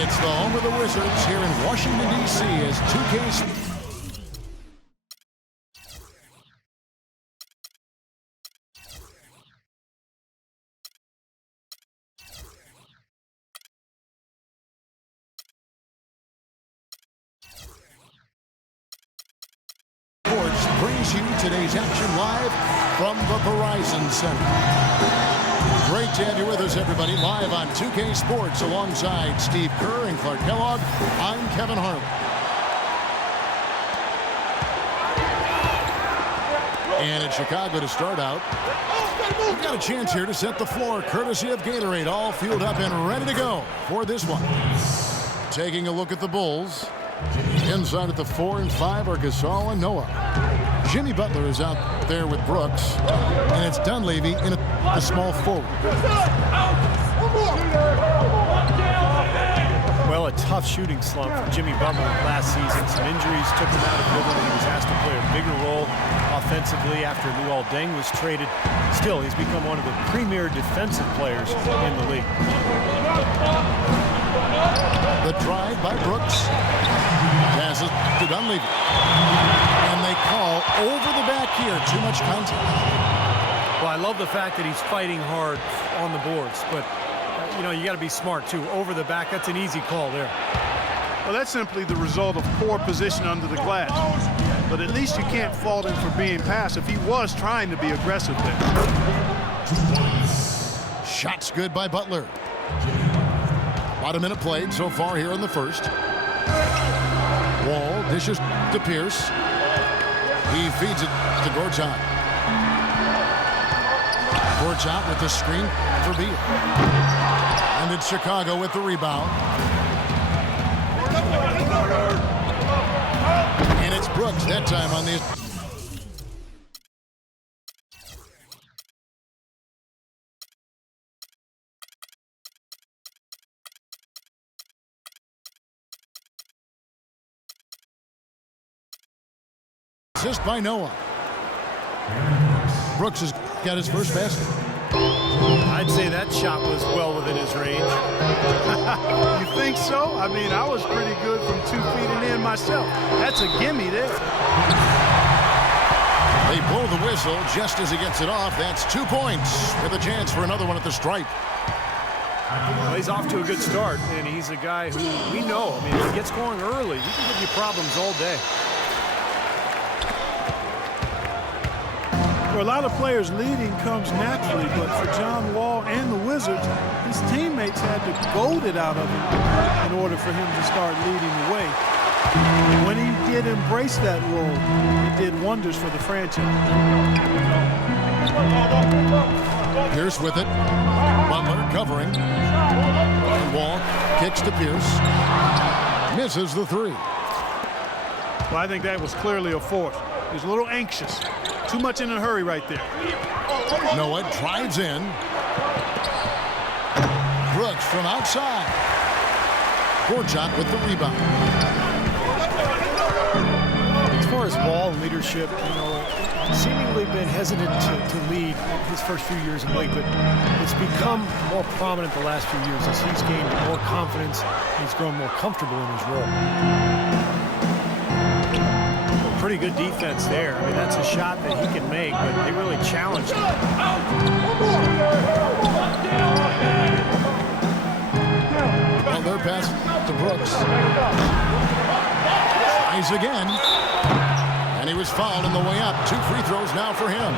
It's the home of the Wizards here in Washington, D.C. as 2K Sports brings you today's action live from the Verizon Center. Great to have you with us, everybody, live on 2K Sports alongside Steve Kerr and Clark Kellogg. I'm Kevin Harlan. And in Chicago to start out, we've got a chance here to set the floor, courtesy of Gatorade, all fueled up and ready to go for this one. Taking a look at the Bulls. Inside at the 4 and 5 are Gasol and Noah. Jimmy Butler is out there with Brooks, and it's Dunleavy in the small forward. Well, a tough shooting slump for Jimmy Butler last season. Some injuries took him out of rhythm. He was asked to play a bigger role offensively after Luol Deng was traded. Still, he's become one of the premier defensive players in the league. The drive by Brooks. Passes to Dunleavy. And they call over the back here. Too much contact. Well, I love the fact that he's fighting hard on the boards, but you know, you got to be smart too. Over the back, that's an easy call there. Well, that's simply the result of poor position under the glass. But at least you can't fault him for being passive. He was trying to be aggressive there. Shots good by Butler. About a minute played so far here in the first. Wall dishes to Pierce. He feeds it to Gortat. Gortat with the screen for Beal. And it's Chicago with the rebound. And it's Brooks that time on the... assist by Noah. Brooks has got his first basket. I'd say that shot was well within his range. You think so? I mean, I was pretty good from 2 feet and in myself. That's a gimme there. They blow the whistle just as he gets it off. That's 2 points with a chance for another one at the stripe. Well, he's off to a good start, and he's a guy who we know. I mean, if he gets going early, he can give you problems all day. For a lot of players, leading comes naturally, but for John Wall and the Wizards, his teammates had to goad it out of him in order for him to start leading the way. When he did embrace that role, it did wonders for the franchise. Pierce with it. Butler covering. And Wall kicks to Pierce. Misses the three. Well, I think that was clearly a force. He was a little anxious. Too much in a hurry right there. Noah drives in. Brooks from outside. Gortat with the rebound. As far as ball and leadership, you know, seemingly been hesitant to lead his first few years in the league, but it's become more prominent the last few years as he's gained more confidence and he's grown more comfortable in his role. Pretty good defense there. I mean, that's a shot that he can make, but they really challenged him. Well, their pass to Brooks. Tries again. And he was fouled on the way up. 2 free throws now for him.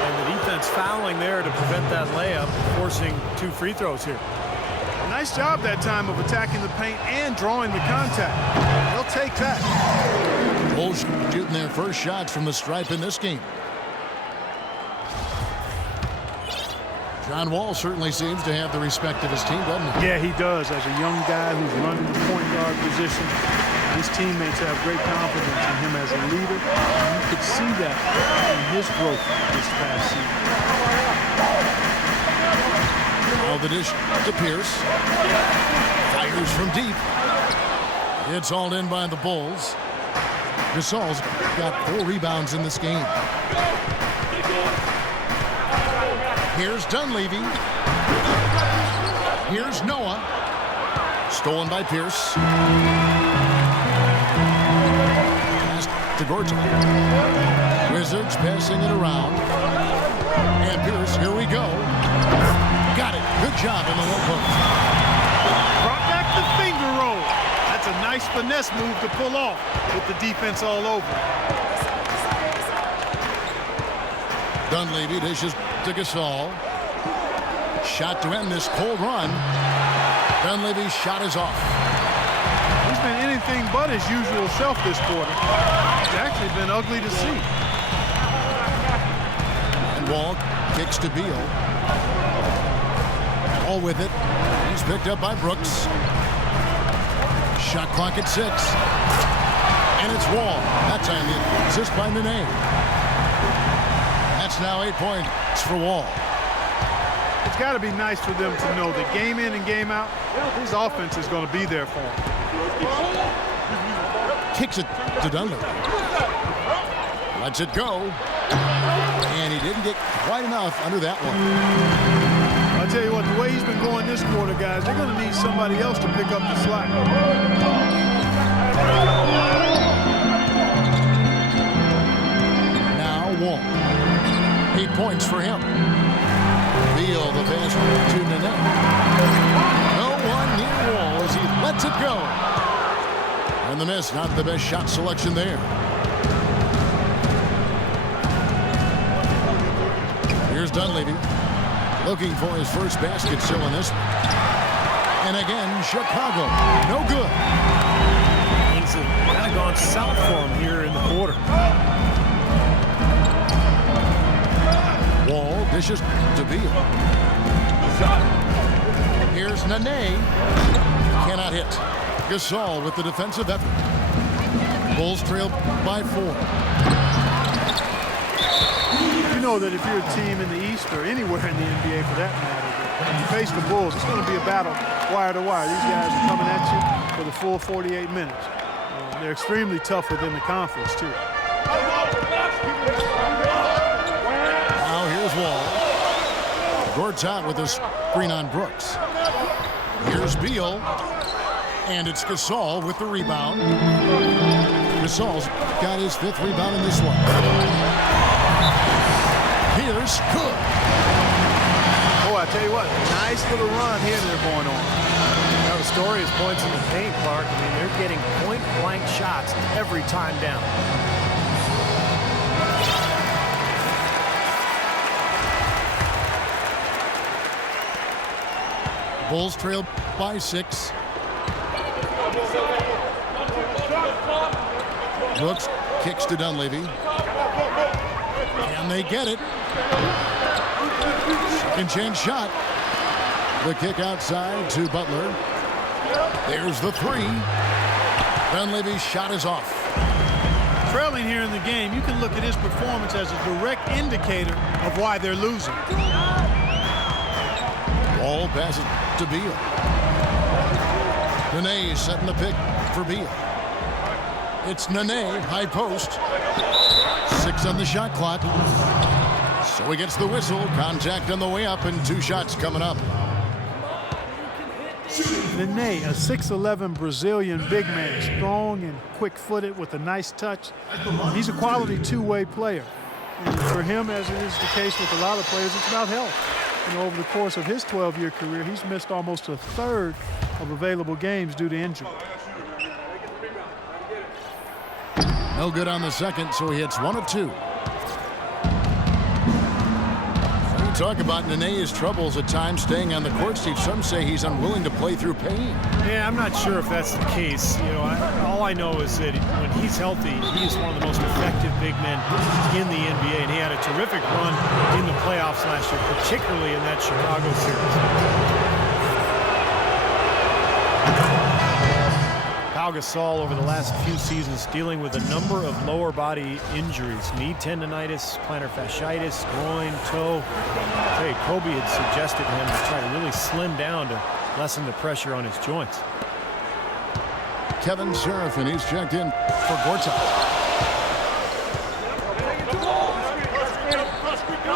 And the defense fouling there to prevent that layup, forcing 2 free throws here. Nice job that time of attacking the paint and drawing the contact. They'll take that. Bulls shooting their first shots from the stripe in this game. John Wall certainly seems to have the respect of his team, doesn't he? Yeah, he does. As a young guy who's running the point guard position, his teammates have great confidence in him as a leader. And you could see that in his growth this past season. Now the dish to Pierce. Fires from deep. It's hauled in by the Bulls. Gasol's got 4 rebounds in this game. Here's Dunleavy. Here's Noah. Stolen by Pierce. Pass to Gorton. Wizards passing it around. And Pierce, here we go. Got it. Good job in the low post. Brought back the finger roll. That's a nice finesse move to pull off with the defense all over. Dunleavy dishes to Gasol. Shot to end this cold run. Dunleavy's shot is off. He's been anything but his usual self this quarter. It's actually been ugly to see. And Wall kicks to Beal. All with it. He's picked up by Brooks. Shot clock at 6. And it's Wall. That time the assist by Nene. That's now 8 points for Wall. It's got to be nice for them to know that game in and game out, his offense is going to be there for him. Kicks it to Dunleavy. Lets it go. And he didn't get quite enough under that one. I'll tell you what, the way he's been going this quarter, guys, they're going to need somebody else to pick up the slack. Now Wall. 8 points for him. Beal the pass to Nene. No one near Wall as he lets it go. And the miss, not the best shot selection there. Here's Dunleavy looking for his first basket still in this one. And again, Chicago, no good. Things have kind of gone south for him here in the quarter. Wall dishes to Beal. Here's Nene. Cannot hit. Gasol with the defensive effort. Bulls trail by 4. You know that if you're a team in the East or anywhere in the NBA for that matter, when you face the Bulls, it's going to be a battle wire to wire. These guys are coming at you for the full 48 minutes. They're extremely tough within the conference, too. Now here's Wall. Gord's out with a screen on Brooks. Here's Beal. And it's Gasol with the rebound. Gasol's got his 5th rebound in this one. Pierce, good. Boy, I tell you what, nice little run here they're going on. Now the story is points in the paint, Clark. I mean, they're getting point-blank shots every time down. Bulls trail by 6. Brooks kicks to Dunleavy. And they get it. Second chance shot. The kick outside to Butler. There's the 3. Dunleavy's shot is off. Trailing here in the game, you can look at his performance as a direct indicator of why they're losing. Wall passes to Beal. Nene setting the pick for Beal. It's Nene, high post. 6 on the shot clock. So he gets the whistle. Contact on the way up and 2 shots coming up. Nene, a 6'11" Brazilian big man, strong and quick-footed with a nice touch. He's a quality two-way player. And for him, as it is the case with a lot of players, it's about health. You know, over the course of his 12-year career, he's missed almost a third of available games due to injury. No good on the second, so he hits 1 of 2. We talk about Nene's troubles at times staying on the court, Steve. Some say he's unwilling to play through pain. Yeah, I'm not sure if that's the case. You know, all I know is that when he's healthy, he is one of the most effective big men in the NBA, and he had a terrific run in the playoffs last year, particularly in that Chicago series. Pau Gasol over the last few seasons dealing with a number of lower body injuries, knee tendonitis, plantar fasciitis, groin, toe. Hey, Kobe had suggested to him to try to really slim down to lessen the pressure on his joints. Kevin Serafin, he's checked in for Gortat.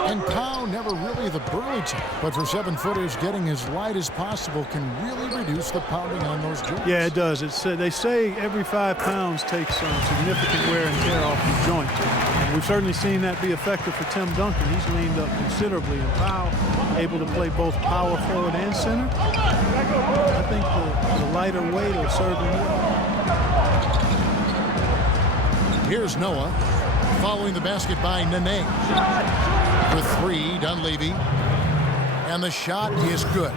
And Powell never really the burly type, but for 7-footers, getting as light as possible can really reduce the pounding on those joints. Yeah, it does. They say every 5 pounds takes some significant wear and tear off the joint. And we've certainly seen that be effective for Tim Duncan. He's leaned up considerably, and Powell able to play both power forward and center. I think the lighter weight will serve him well. Here's Noah, following the basket by Nene. For 3, Dunleavy. And the shot is good.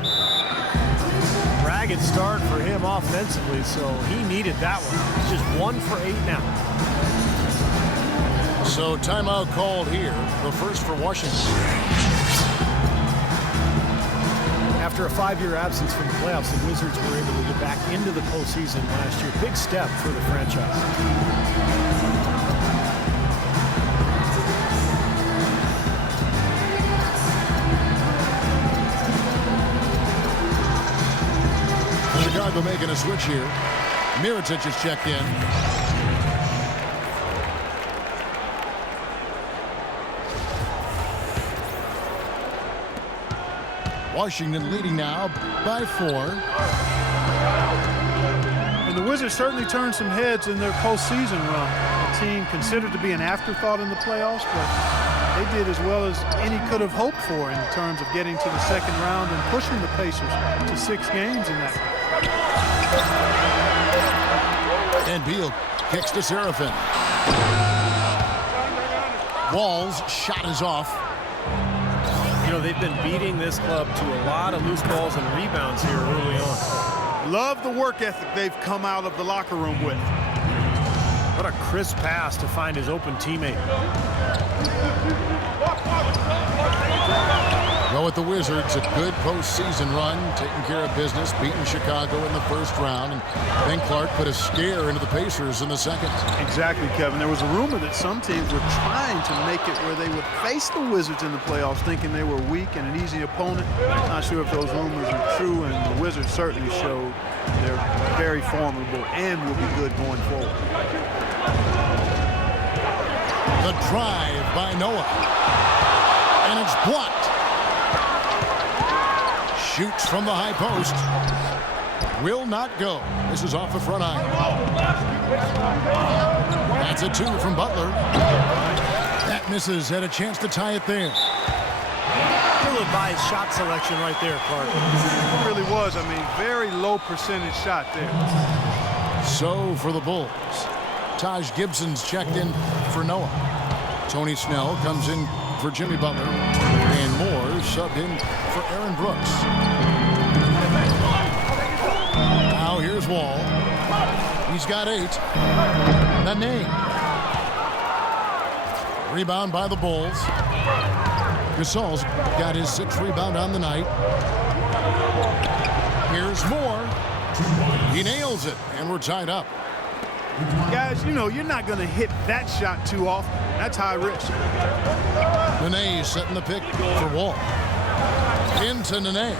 Ragged start for him offensively, so he needed that one. He's just 1 for 8 now. So timeout called here, the first for Washington. After a 5-year absence from the playoffs, the Wizards were able to get back into the postseason last year. Big step for the franchise. Chicago making a switch here. Mirotic is checked in. Washington leading now by 4. And the Wizards certainly turned some heads in their postseason run. A team considered to be an afterthought in the playoffs, but they did as well as any could have hoped for in terms of getting to the second round and pushing the Pacers to 6 games in that. And Beal kicks to Seraphin. Wall's shot is off. You know, they've been beating this club to a lot of loose balls and rebounds here early on. Love the work ethic they've come out of the locker room with. What a crisp pass to find his open teammate. Well, with the Wizards, a good postseason run, taking care of business, beating Chicago in the first round, and Ben Clark put a scare into the Pacers in the second. Exactly, Kevin. There was a rumor that some teams were trying to make it where they would face the Wizards in the playoffs, thinking they were weak and an easy opponent. Not sure if those rumors are true, and the Wizards certainly showed they're very formidable and will be good going forward. The drive by Noah, and it's blocked. Shoots from the high post. Will not go. This is off the front iron. That's a 2 from Butler. That misses. Had a chance to tie it there. Fooled by his shot selection right there, Clark. It really was. I mean, very low percentage shot there. So for the Bulls, Taj Gibson's checked in for Noah. Tony Snell comes in for Jimmy Butler. And Moore subbed in for Aaron Brooks. Now here's Wall. He's got 8. Nene. Rebound by the Bulls. Gasol's got his 6th rebound on the night. Here's Moore. He nails it, and we're tied up. Guys, you know, you're not going to hit that shot too often. That's high risk. Nene setting the pick for Wall. Into Nene.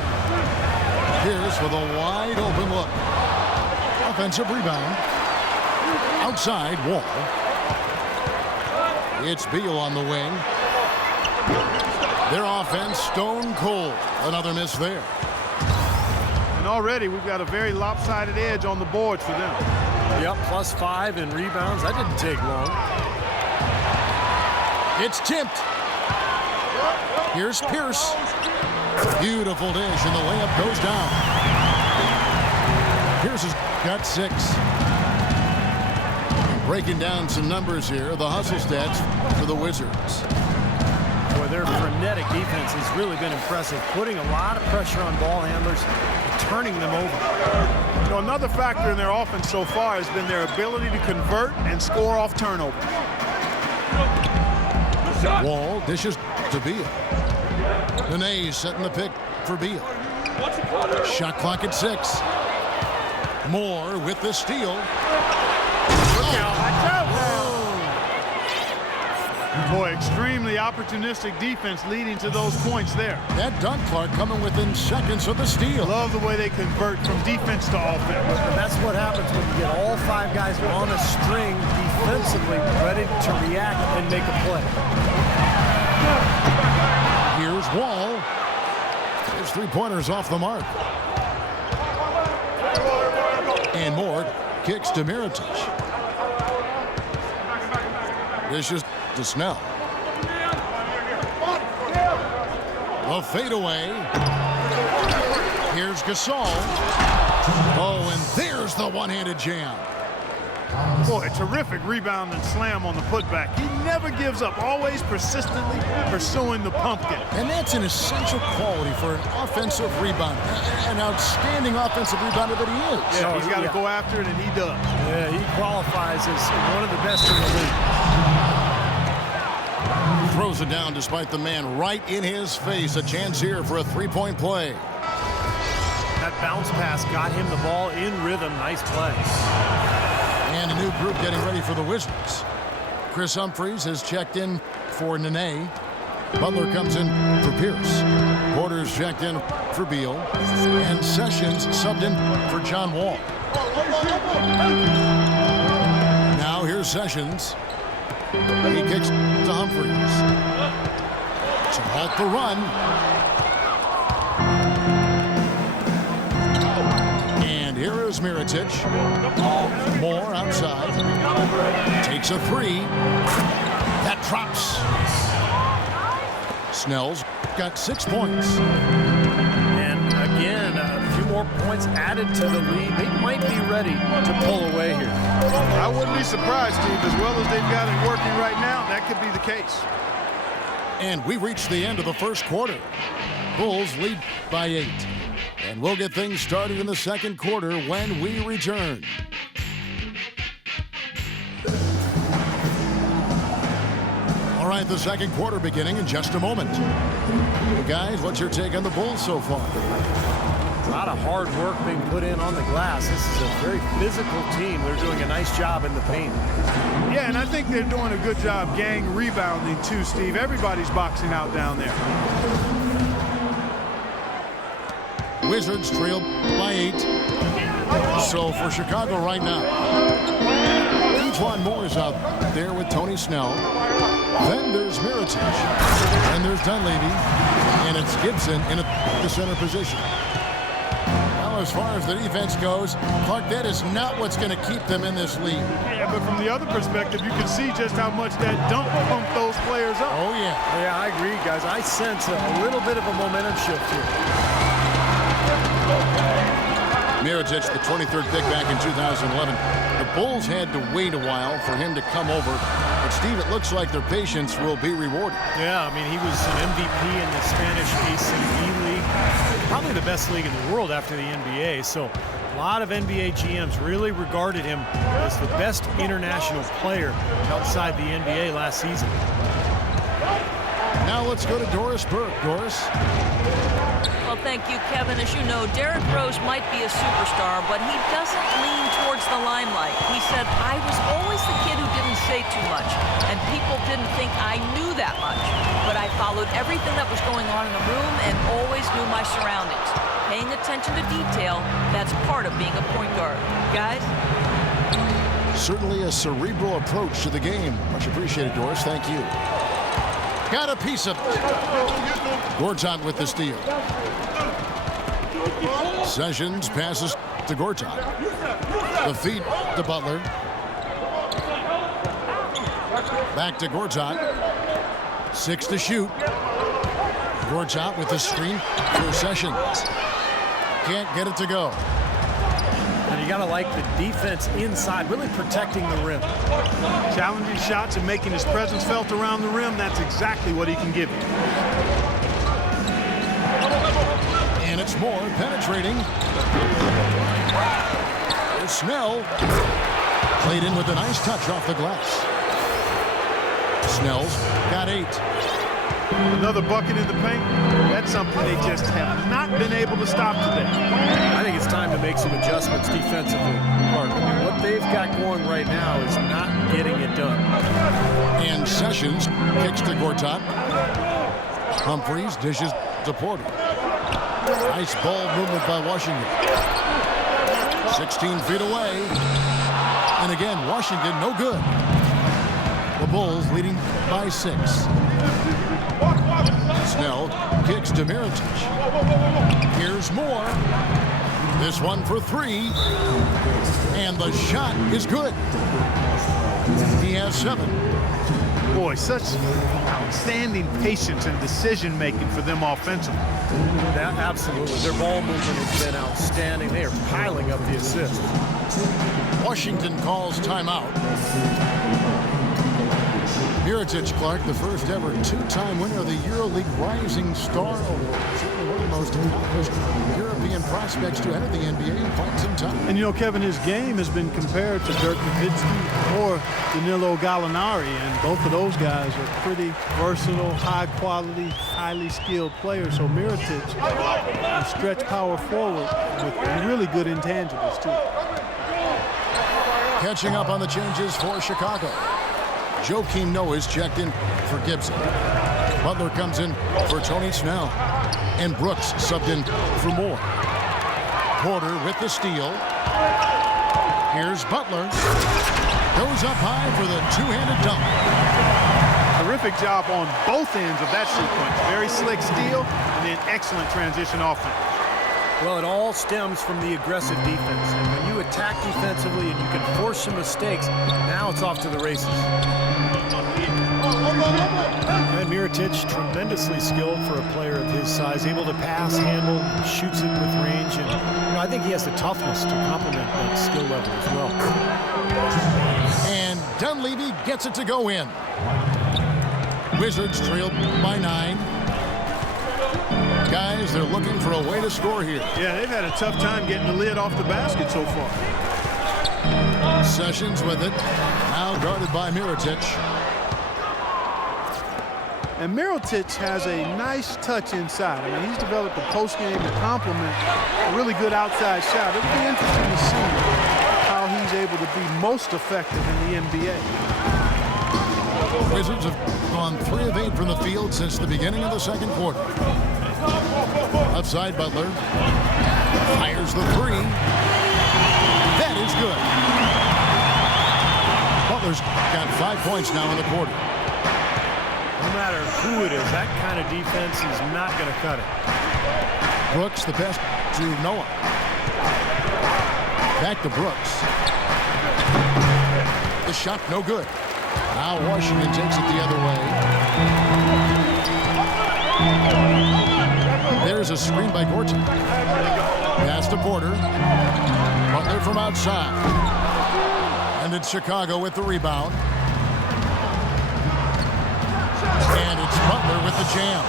Pierce with a wide open look. Offensive rebound. Outside Wall. It's Beal on the wing. Their offense stone cold. Another miss there. And already we've got a very lopsided edge on the boards for them. Yep, +5 in rebounds. That didn't take long. It's tipped. Here's Pierce. Beautiful dish, and the layup goes down. Pierce has got 6. Breaking down some numbers here, the hustle stats for the Wizards. Boy, their frenetic defense has really been impressive, putting a lot of pressure on ball handlers and turning them over. You know, another factor in their offense so far has been their ability to convert and score off turnovers. Wall dishes to Beal. Nene setting the pick for Beal. Shot clock at 6. Moore with the steal. Boy, extremely opportunistic defense leading to those points there. That dunk, Clark, coming within seconds of the steal. Love the way they convert from defense to offense. And that's what happens when you get all 5 guys on a string defensively, ready to react and make a play. Wall. His three-pointers off the mark. And Moore kicks to Mirotic. Dishes to Snell. A fadeaway. Here's Gasol. Oh, and there's the one-handed jam. Boy, terrific rebound and slam on the putback. He never gives up, always persistently pursuing the pumpkin. And that's an essential quality for an offensive rebounder. An outstanding offensive rebounder that he is. Yeah, he's got to go after it, and he does. Yeah, he qualifies as one of the best in the league. Throws it down despite the man right in his face. A chance here for a three-point play. That bounce pass got him the ball in rhythm. Nice play. And a new group getting ready for the Wizards. Chris Humphries has checked in for Nene. Butler comes in for Pierce. Porter's checked in for Beal. And Sessions subbed in for John Wall. Now here's Sessions. He kicks to Humphries. To halt the run. And here is Mirotic. Moore outside. Takes a three. That drops. Snell's got 6 points. And again, a few more points added to the lead. They might be ready to pull away here. I wouldn't be surprised, Steve. As well as they've got it working right now, that could be the case. And we reach the end of the first quarter. Bulls lead by 8. And we'll get things started in the second quarter when we return. All right, the second quarter beginning in just a moment. Well, guys, what's your take on the Bulls so far? A lot of hard work being put in on the glass. This is a very physical team. They're doing a nice job in the paint. Yeah, and I think they're doing a good job gang rebounding too, Steve. Everybody's boxing out down there. Wizards trail by 8. So for Chicago right now, Dejuan Moore is out there with Tony Snell. Then there's Mirotic. And there's Dunleavy. And it's Gibson in the center position. Now, as far as the defense goes, Clark, that is not what's going to keep them in this league. Yeah, but from the other perspective, you can see just how much that dunk pumped those players up. Oh, yeah. Yeah, I agree, guys. I sense a little bit of a momentum shift here. Mirotic, the 23rd pick back in 2011. The Bulls had to wait a while for him to come over. But, Steve, it looks like their patience will be rewarded. Yeah, I mean, he was an MVP in the Spanish ACB league. Probably the best league in the world after the NBA. So a lot of NBA GMs really regarded him as the best international player outside the NBA last season. Now let's go to Doris Burke. Doris? Well, thank you, Kevin. As you know, Derrick Rose might be a superstar, but he doesn't lean towards the limelight. He said, I was always the kid who didn't say too much, and people didn't think I knew that much. But I followed everything that was going on in the room and always knew my surroundings. Paying attention to detail, that's part of being a point guard. Guys? Certainly a cerebral approach to the game. Much appreciated, Doris. Thank you. Got a piece of it. Gortat with the steal. Sessions passes to Gortat. The feed to Butler. Back to Gortat. 6 to shoot. Gortat with the screen for Sessions. Can't get it to go. And you got to like the defense inside, really protecting the rim. Challenging shots and making his presence felt around the rim, that's exactly what he can give you. And it's Moore penetrating. There's Snell. Played in with a nice touch off the glass. Snell's got 8. Another bucket in the paint. That's something they just have not been able to stop today. I think it's time to make some adjustments defensively. Mark, I mean, what they've got going right now is not getting it done. And Sessions kicks to Gortat. Humphries dishes to Porter. Nice ball movement by Washington. 16 feet away. And again, Washington no good. The Bulls leading by 6. Snell kicks to Mirotic. Here's more. This one for three. And the shot is good. He has 7. Boy, such outstanding patience and decision-making for them offensively. Yeah, absolutely. Their ball movement has been outstanding. They are piling up the assists. Washington calls timeout. Mirotic, Clark, the first ever 2-time winner of the EuroLeague Rising Star Award. Certainly one of the most accomplished European prospects to enter the NBA in quite some time. And you know, Kevin, his game has been compared to Dirk Nowitzki or Danilo Gallinari, and both of those guys are pretty versatile, high-quality, highly skilled players. So Mirotic can stretch power forward with really good intangibles, too. Catching up on the changes for Chicago. Joakim Noah is checked in for Gibson. Butler comes in for Tony Snell. And Brooks subbed in for Moore. Porter with the steal. Here's Butler. Goes up high for the two-handed dunk. Terrific job on both ends of that sequence. Very slick steal and then excellent transition offense. Well, it all stems from the aggressive defense. And when you attack defensively and you can force some mistakes, now it's off to the races. And Mirotic, tremendously skilled for a player of his size, able to pass, handle, shoots it with range, and I think he has the toughness to complement that skill level as well. And Dunleavy gets it to go in. Wizards trailed by 9. Guys, they're looking for a way to score here. Yeah, they've had a tough time getting the lid off the basket so far. Sessions with it. Now guarded by Mirotic. And Mirotic has a nice touch inside. I mean, he's developed a post game to complement a really good outside shot. It'll be interesting to see how he's able to be most effective in the NBA. Wizards have gone 3 of 8 from the field since the beginning of the second quarter. Outside Butler. Fires the 3. That is good. Butler's got 5 points now in the quarter. No matter who it is, that kind of defense is not going to cut it. Brooks, the pass to Noah. Back to Brooks. The shot no good. Now Washington takes it the other way. There's a screen by Gorton. Pass to Porter. Butler from outside. And it's Chicago with the rebound. And it's Butler with the jam.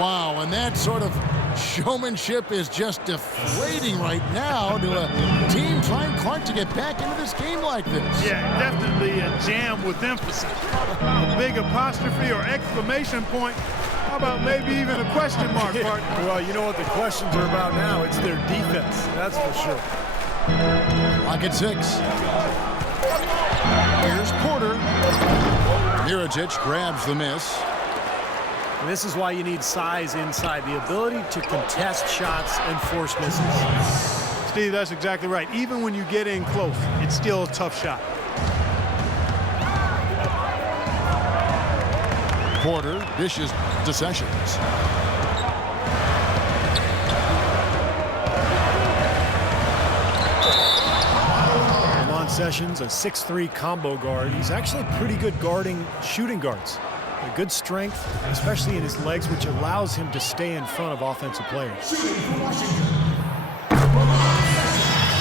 Wow, and that sort of showmanship is just deflating right now to a team trying, Clark, to get back into this game like this. Yeah, definitely a jam with emphasis. A big apostrophe or exclamation point. How about maybe even a question mark, partner? Well, you know what the questions are about now. It's their defense, that's for sure. Lock at 6. Here's Porter. Mirotic grabs the miss. And this is why you need size inside, the ability to contest shots and force misses. Steve, that's exactly right. Even when you get in close, it's still a tough shot. Porter dishes to Sessions. Sessions, a 6'3" combo guard. He's actually pretty good guarding shooting guards. A good strength, especially in his legs, which allows him to stay in front of offensive players.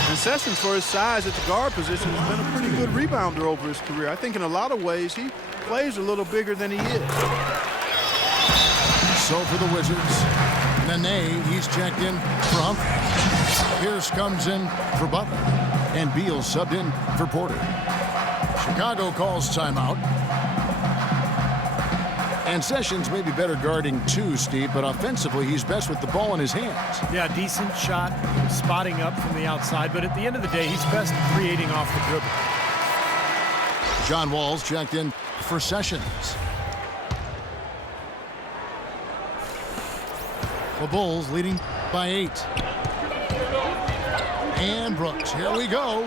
And Sessions, for his size at the guard position, has been a pretty good rebounder over his career. I think in a lot of ways he plays a little bigger than he is. So for the Wizards, Nene, he's checked in for Humphries. Pierce comes in for Butler. And Beal subbed in for Porter. Chicago calls timeout. And Sessions may be better guarding 2, Steve, but offensively he's best with the ball in his hands. Yeah, decent shot, spotting up from the outside, but at the end of the day, he's best creating off the dribble. John Wall's checked in for Sessions. The Bulls leading by 8. And Brooks, here we go.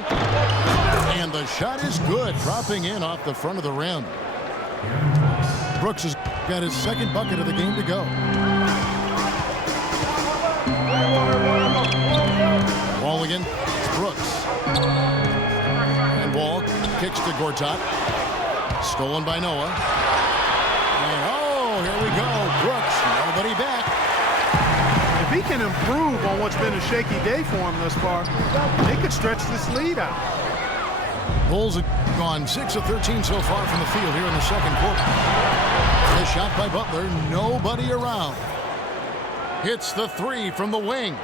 And the shot is good, dropping in off the front of the rim. Brooks is got his second bucket of the game to go. Wall again. It's Brooks. And Wall kicks to Gortat. Stolen by Noah. And oh, here we go. Brooks, nobody back. If he can improve on what's been a shaky day for him thus far, they could stretch this lead out. Bulls have gone 6 of 13 so far from the field here in the second quarter. The shot by Butler, nobody around. Hits the three from the wing.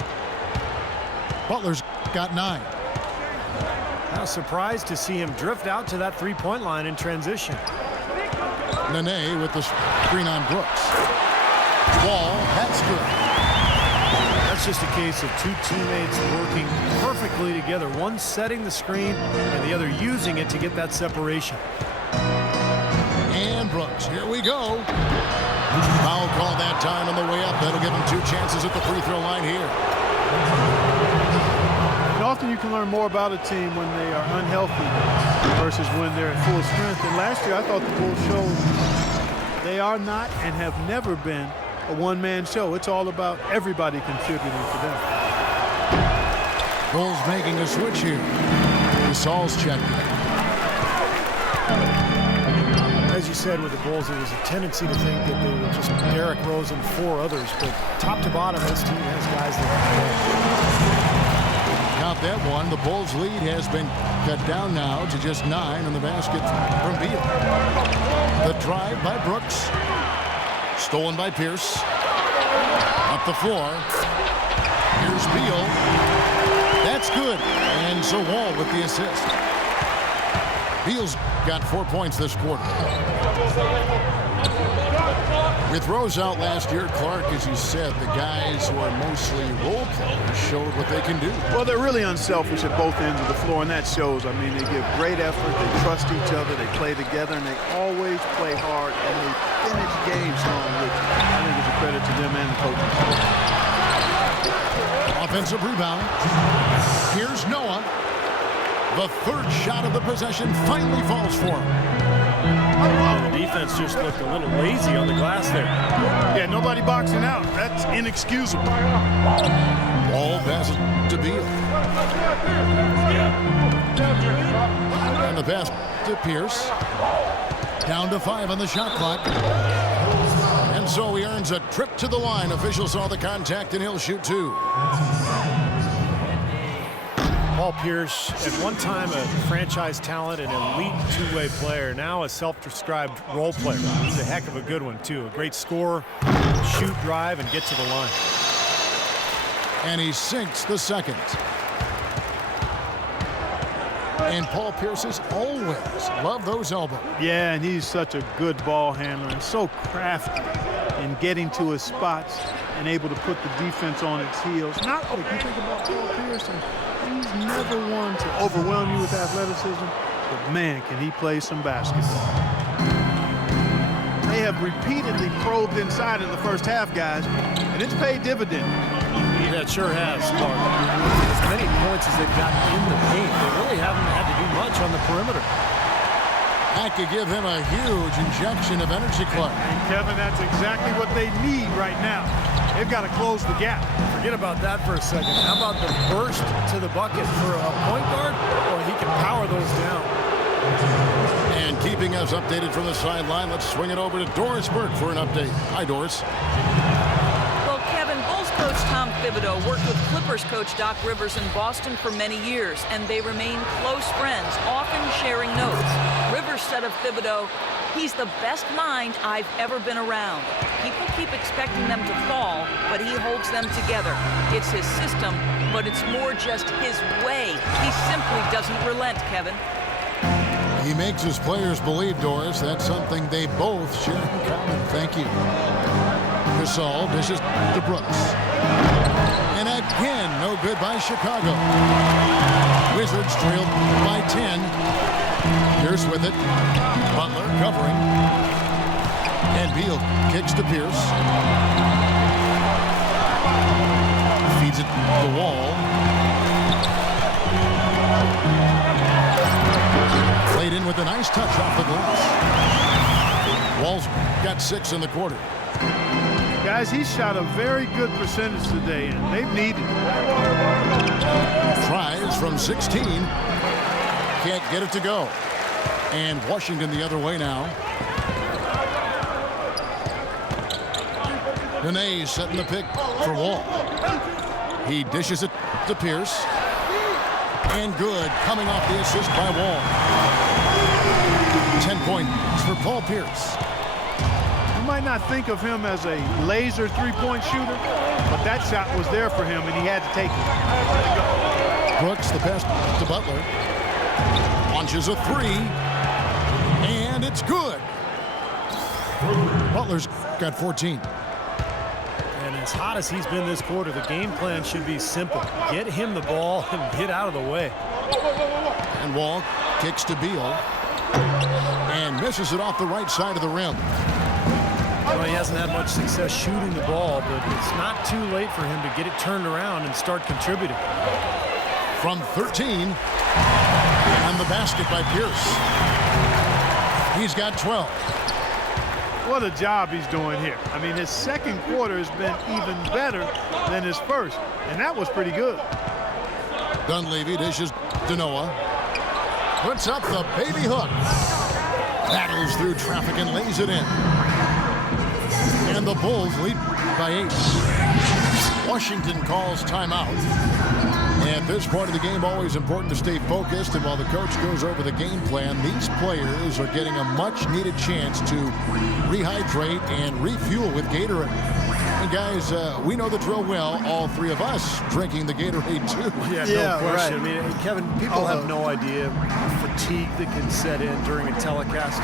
Butler's got 9. I was surprised to see him drift out to that three-point line in transition. Nene with the screen on Brooks. Wall, that's good. That's just a case of two teammates working perfectly together. One setting the screen and the other using it to get that separation. And Brooks, here we go. Foul call that time on the way up. That'll give him 2 chances at the free throw line here. And often you can learn more about a team when they are unhealthy versus when they're at full strength. And last year I thought the Bulls showed they are not and have never been a one-man show. It's all about everybody contributing for them. Bulls making a switch here. Gasol's checked in. As you said with the Bulls, there was a tendency to think that they were just Derrick Rose and 4 others, but top to bottom, this team has guys that can Count that one. The Bulls' lead has been cut down now to just 9 on the basket from Beal. The drive by Brooks. Stolen by Pierce. Up the floor. Here's Beal. That's good. And so Wall with the assist. Beal's got 4 points this quarter. With Rose out last year, Clark, as you said, the guys who are mostly role players showed what they can do. Well, they're really unselfish at both ends of the floor, and that shows. I mean, they give great effort, they trust each other, they play together, and they always play hard, and they finish games strong, which I think is a credit to them and the coaches. Offensive rebound. Here's Noah. The third shot of the possession finally falls for him. The defense just looked a little lazy on the glass there. Yeah, nobody boxing out. That's inexcusable. Ball passes to Beal. And the pass to Pierce. Down to 5 on the shot clock. And so he earns a trip to the line. Officials saw the contact and he'll shoot 2. Paul Pierce, at one time a franchise talent and elite two-way player, now a self-described role player. He's a heck of a good one, too. A great scorer, shoot, drive, and get to the line. And he sinks the second. And Paul Pierce has always loved those elbows. Yeah, and he's such a good ball handler and so crafty in getting to his spots and able to put the defense on its heels. Not like you think about Paul Pierce, and he's never one to overwhelm you with athleticism, but man, can he play some basketball. They have repeatedly probed inside in the first half, guys, and it's paid dividends. Yeah, it sure has, Clark. As many points as they've gotten in the paint, they really haven't had to do much on the perimeter. That could give him a huge injection of energy, Clark. And Kevin, that's exactly what they need right now. They've got to close the gap. Forget about that for a second. How about the burst to the bucket for a point guard? Well, he can power those down. And keeping us updated from the sideline, let's swing it over to Doris Burke for an update. Hi, Doris. Well, Kevin, Bulls coach Tom Thibodeau worked with Clippers coach Doc Rivers in Boston for many years, and they remain close friends, often sharing notes. Rivers said of Thibodeau, "He's the best mind I've ever been around. People keep expecting them to fall, but he holds them together. It's his system, but it's more just his way. He simply doesn't relent, Kevin." He makes his players believe, Doris. That's something they both share in common. Thank you. Gasol dishes to Brooks. And again, no good by Chicago. Wizards trailed by 10. Pierce with it. Butler covering. And Beal kicks to Pierce. Feeds it to the wall. Played in with a nice touch off the glass. Wall's got 6 in the quarter. Guys, he shot a very good percentage today, and they've needed it. Tries from 16. Can't get it to go. And Washington the other way now. Nene setting the pick for Wall. He dishes it to Pierce. And good, coming off the assist by Wall. 10 points for Paul Pierce. You might not think of him as a laser three-point shooter, but that shot was there for him, and he had to take it. Brooks, the pass to Butler. Launches a 3. And it's good. Butler's got 14. And as hot as he's been this quarter, the game plan should be simple. Get him the ball and get out of the way. And Wall kicks to Beal. And misses it off the right side of the rim. Well, he hasn't had much success shooting the ball, but it's not too late for him to get it turned around and start contributing. From 13. And the basket by Pierce. He's got 12. What a job he's doing here. I mean, his second quarter has been even better than his first, and that was pretty good. Dunleavy dishes to Noah. Puts up the baby hook. Battles through traffic and lays it in. And the Bulls lead by 8. Washington calls timeout. At this point of the game, always important to stay focused. And while the coach goes over the game plan, these players are getting a much-needed chance to rehydrate and refuel with Gatorade. And guys, we know the drill well, all 3 of us drinking the Gatorade too. Yeah, no question. Right. I mean, Kevin, people have no idea fatigue that can set in during a telecast.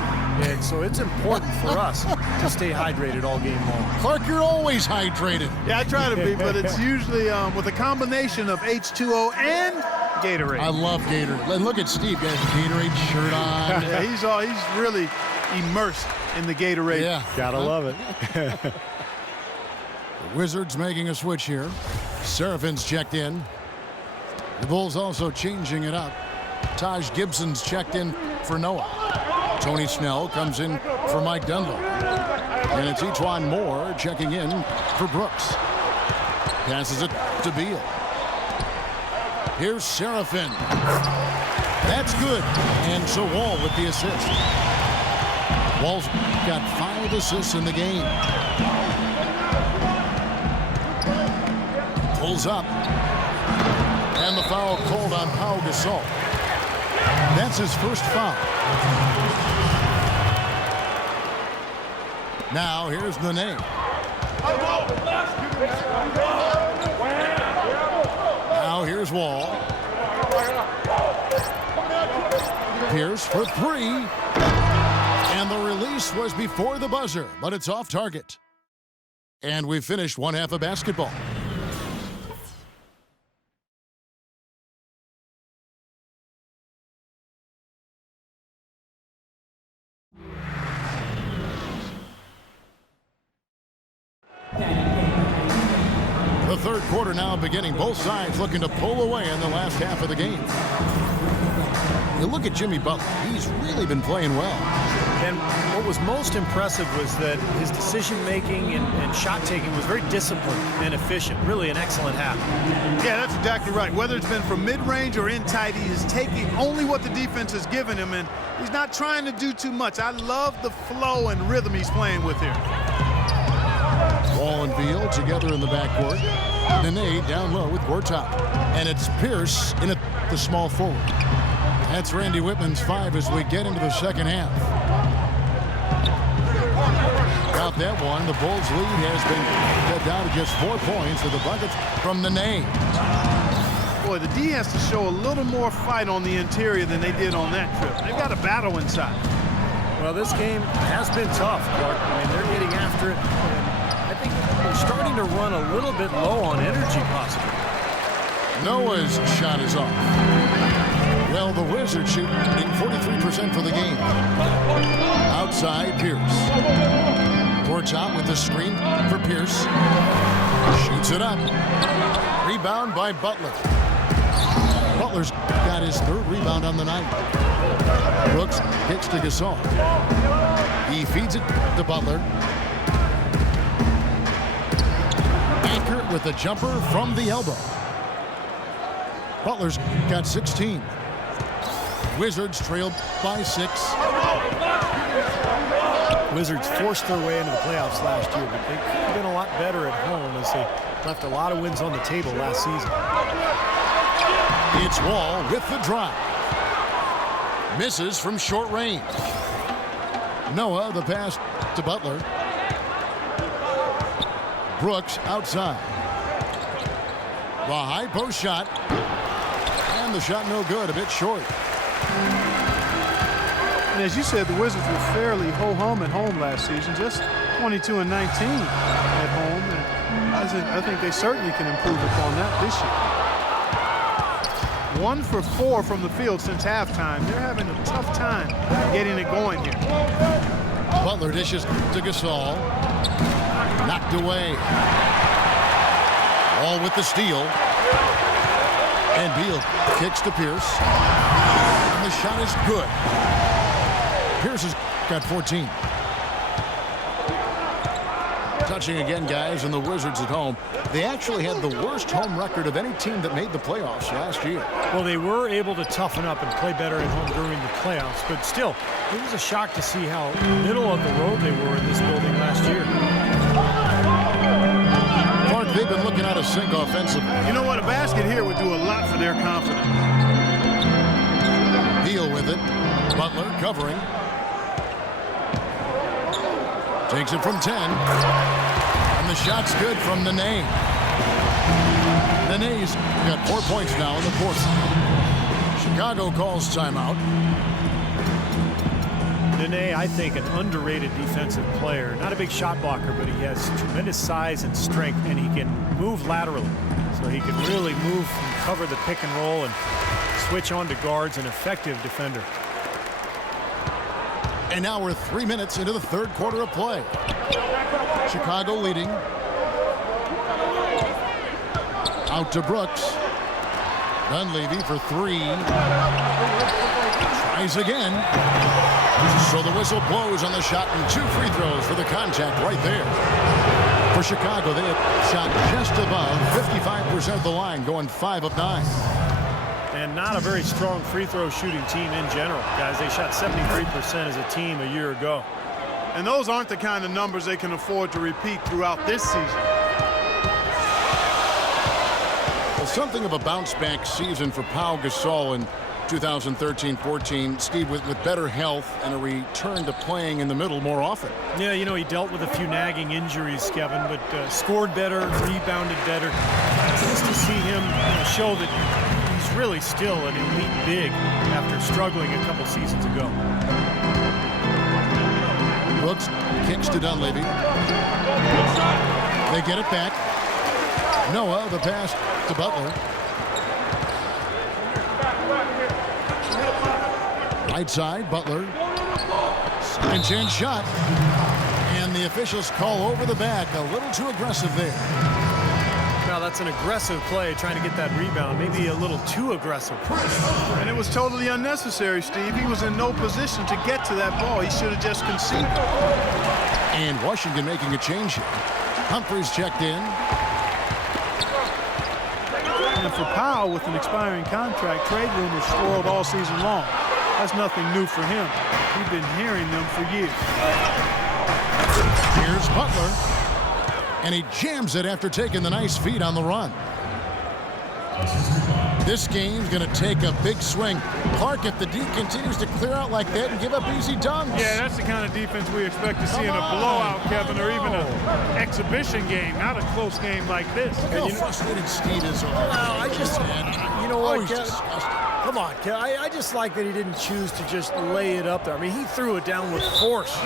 And so it's important for us to stay hydrated all game long. Clark, you're always hydrated. Yeah, I try to be, but it's usually with a combination of H2O and Gatorade. I love Gatorade. And look at Steve, got his Gatorade shirt on. Yeah, he's really immersed in the Gatorade. Yeah, gotta love it. The Wizards making a switch here. Serafin's checked in. The Bulls also changing it up. Taj Gibson's checked in for Noah. Tony Snell comes in for Mike Dunlop. And it's Etuan Moore checking in for Brooks. Passes it to Beal. Here's Serafin. That's good. And so Wall with the assist. Wall's got 5 assists in the game. Pulls up. And the foul called on Pau Gasol. That's his first foul. Now here's Nene. Now here's Wall. Pierce for 3. And the release was before the buzzer, but it's off target. And we've finished one half of basketball. The third quarter now beginning. Both sides looking to pull away in the last half of the game. You look at Jimmy Butler. He's really been playing well. And what was most impressive was that his decision-making and shot-taking was very disciplined and efficient. Really an excellent half. Yeah, that's exactly right. Whether it's been from mid-range or in tight, he is taking only what the defense has given him, and he's not trying to do too much. I love the flow and rhythm he's playing with here. Wall and Beal together in the backcourt. Nene down low with Gortat. And it's Pierce in at the small forward. That's Randy Whitman's 5 as we get into the second half. Got that one. The Bulls' lead has been cut down to just 4 points with the buckets from Nene. Boy, the D has to show a little more fight on the interior than they did on that trip. They've got a battle inside. Well, this game has been tough, Clark. I mean, they're getting after it. I think they're starting to run a little bit low on energy, possibly. Noah's shot is off. Well, the Wizards shooting 43% for the game. Outside, Pierce. Gortat with the screen for Pierce. Shoots it up. Rebound by Butler. Butler's got his 3rd rebound on the night. Brooks kicks to Gasol. He feeds it to Butler. Accurate with a jumper from the elbow. Butler's got 16. Wizards trailed by 6. Wizards forced their way into the playoffs last year, but they could have been a lot better at home as they left a lot of wins on the table last season. It's Wall with the drive. Misses from short range. Noah, the pass to Butler. Brooks outside. The high post shot. And the shot no good, a bit short. And as you said, the Wizards were fairly ho-hum at home last season, just 22-19 at home. And I think they certainly can improve upon that this year. 1 for 4 from the field since halftime. They're having a tough time getting it going here. Butler dishes to Gasol. Knocked away. All with the steal. And Beal kicks to Pierce. And the shot is good. Pierce has got 14. Touching again, guys, and the Wizards at home. They actually had the worst home record of any team that made the playoffs last year. Well, they were able to toughen up and play better at home during the playoffs, but still, it was a shock to see how middle of the road they were in this building last year. Clark, they've been looking out of sync offensively. You know what? A basket here would do a lot for their confidence. Beal with it. Butler covering. Takes it from 10. And the shot's good from Nene. Nene's got 4 points now in the fourth. Chicago calls timeout. Nene, I think, an underrated defensive player. Not a big shot blocker, but he has tremendous size and strength, and he can move laterally. So he can really move and cover the pick and roll and switch on to guards, an effective defender. And now we're 3 minutes into the third quarter of play. Chicago leading. Out to Brooks. Dunleavy for 3. Tries again. So the whistle blows on the shot and 2 free throws for the contact right there. For Chicago, they have shot just above 55% of the line, going 5 of 9. And not a very strong free throw shooting team in general. Guys, they shot 73% as a team a year ago. And those aren't the kind of numbers they can afford to repeat throughout this season. Well, something of a bounce-back season for Pau Gasol in 2013-14, Steve, with better health and a return to playing in the middle more often. Yeah, you know, he dealt with a few nagging injuries, Kevin, but scored better, rebounded better. Just to see him show that he's really still an elite big after struggling a couple seasons ago. Brooks kicks to Dunleavy. They get it back. Noah, the pass to Butler. Right side, Butler. Second chance shot. And the officials call over the back. A little too aggressive there. Now that's an aggressive play, trying to get that rebound. Maybe a little too aggressive. And it was totally unnecessary, Steve. He was in no position to get to that ball. He should have just conceded. And Washington making a change here. Humphries checked in. And for Powell, with an expiring contract, trade rumors swirled all season long. That's nothing new for him. We've been hearing them for years. Here's Butler. And he jams it after taking the nice feed on the run. This game's going to take a big swing. Clark, if the D continues to clear out like that and give up easy dunks. Yeah, that's the kind of defense we expect to see in a blowout, Kevin, or even an exhibition game, not a close game like this. Look how frustrated Steve is over there. I just, you know what, he's Kevin? disgusted. Come on, Kevin. I just like that he didn't choose to just lay it up there. I mean, he threw it down with force.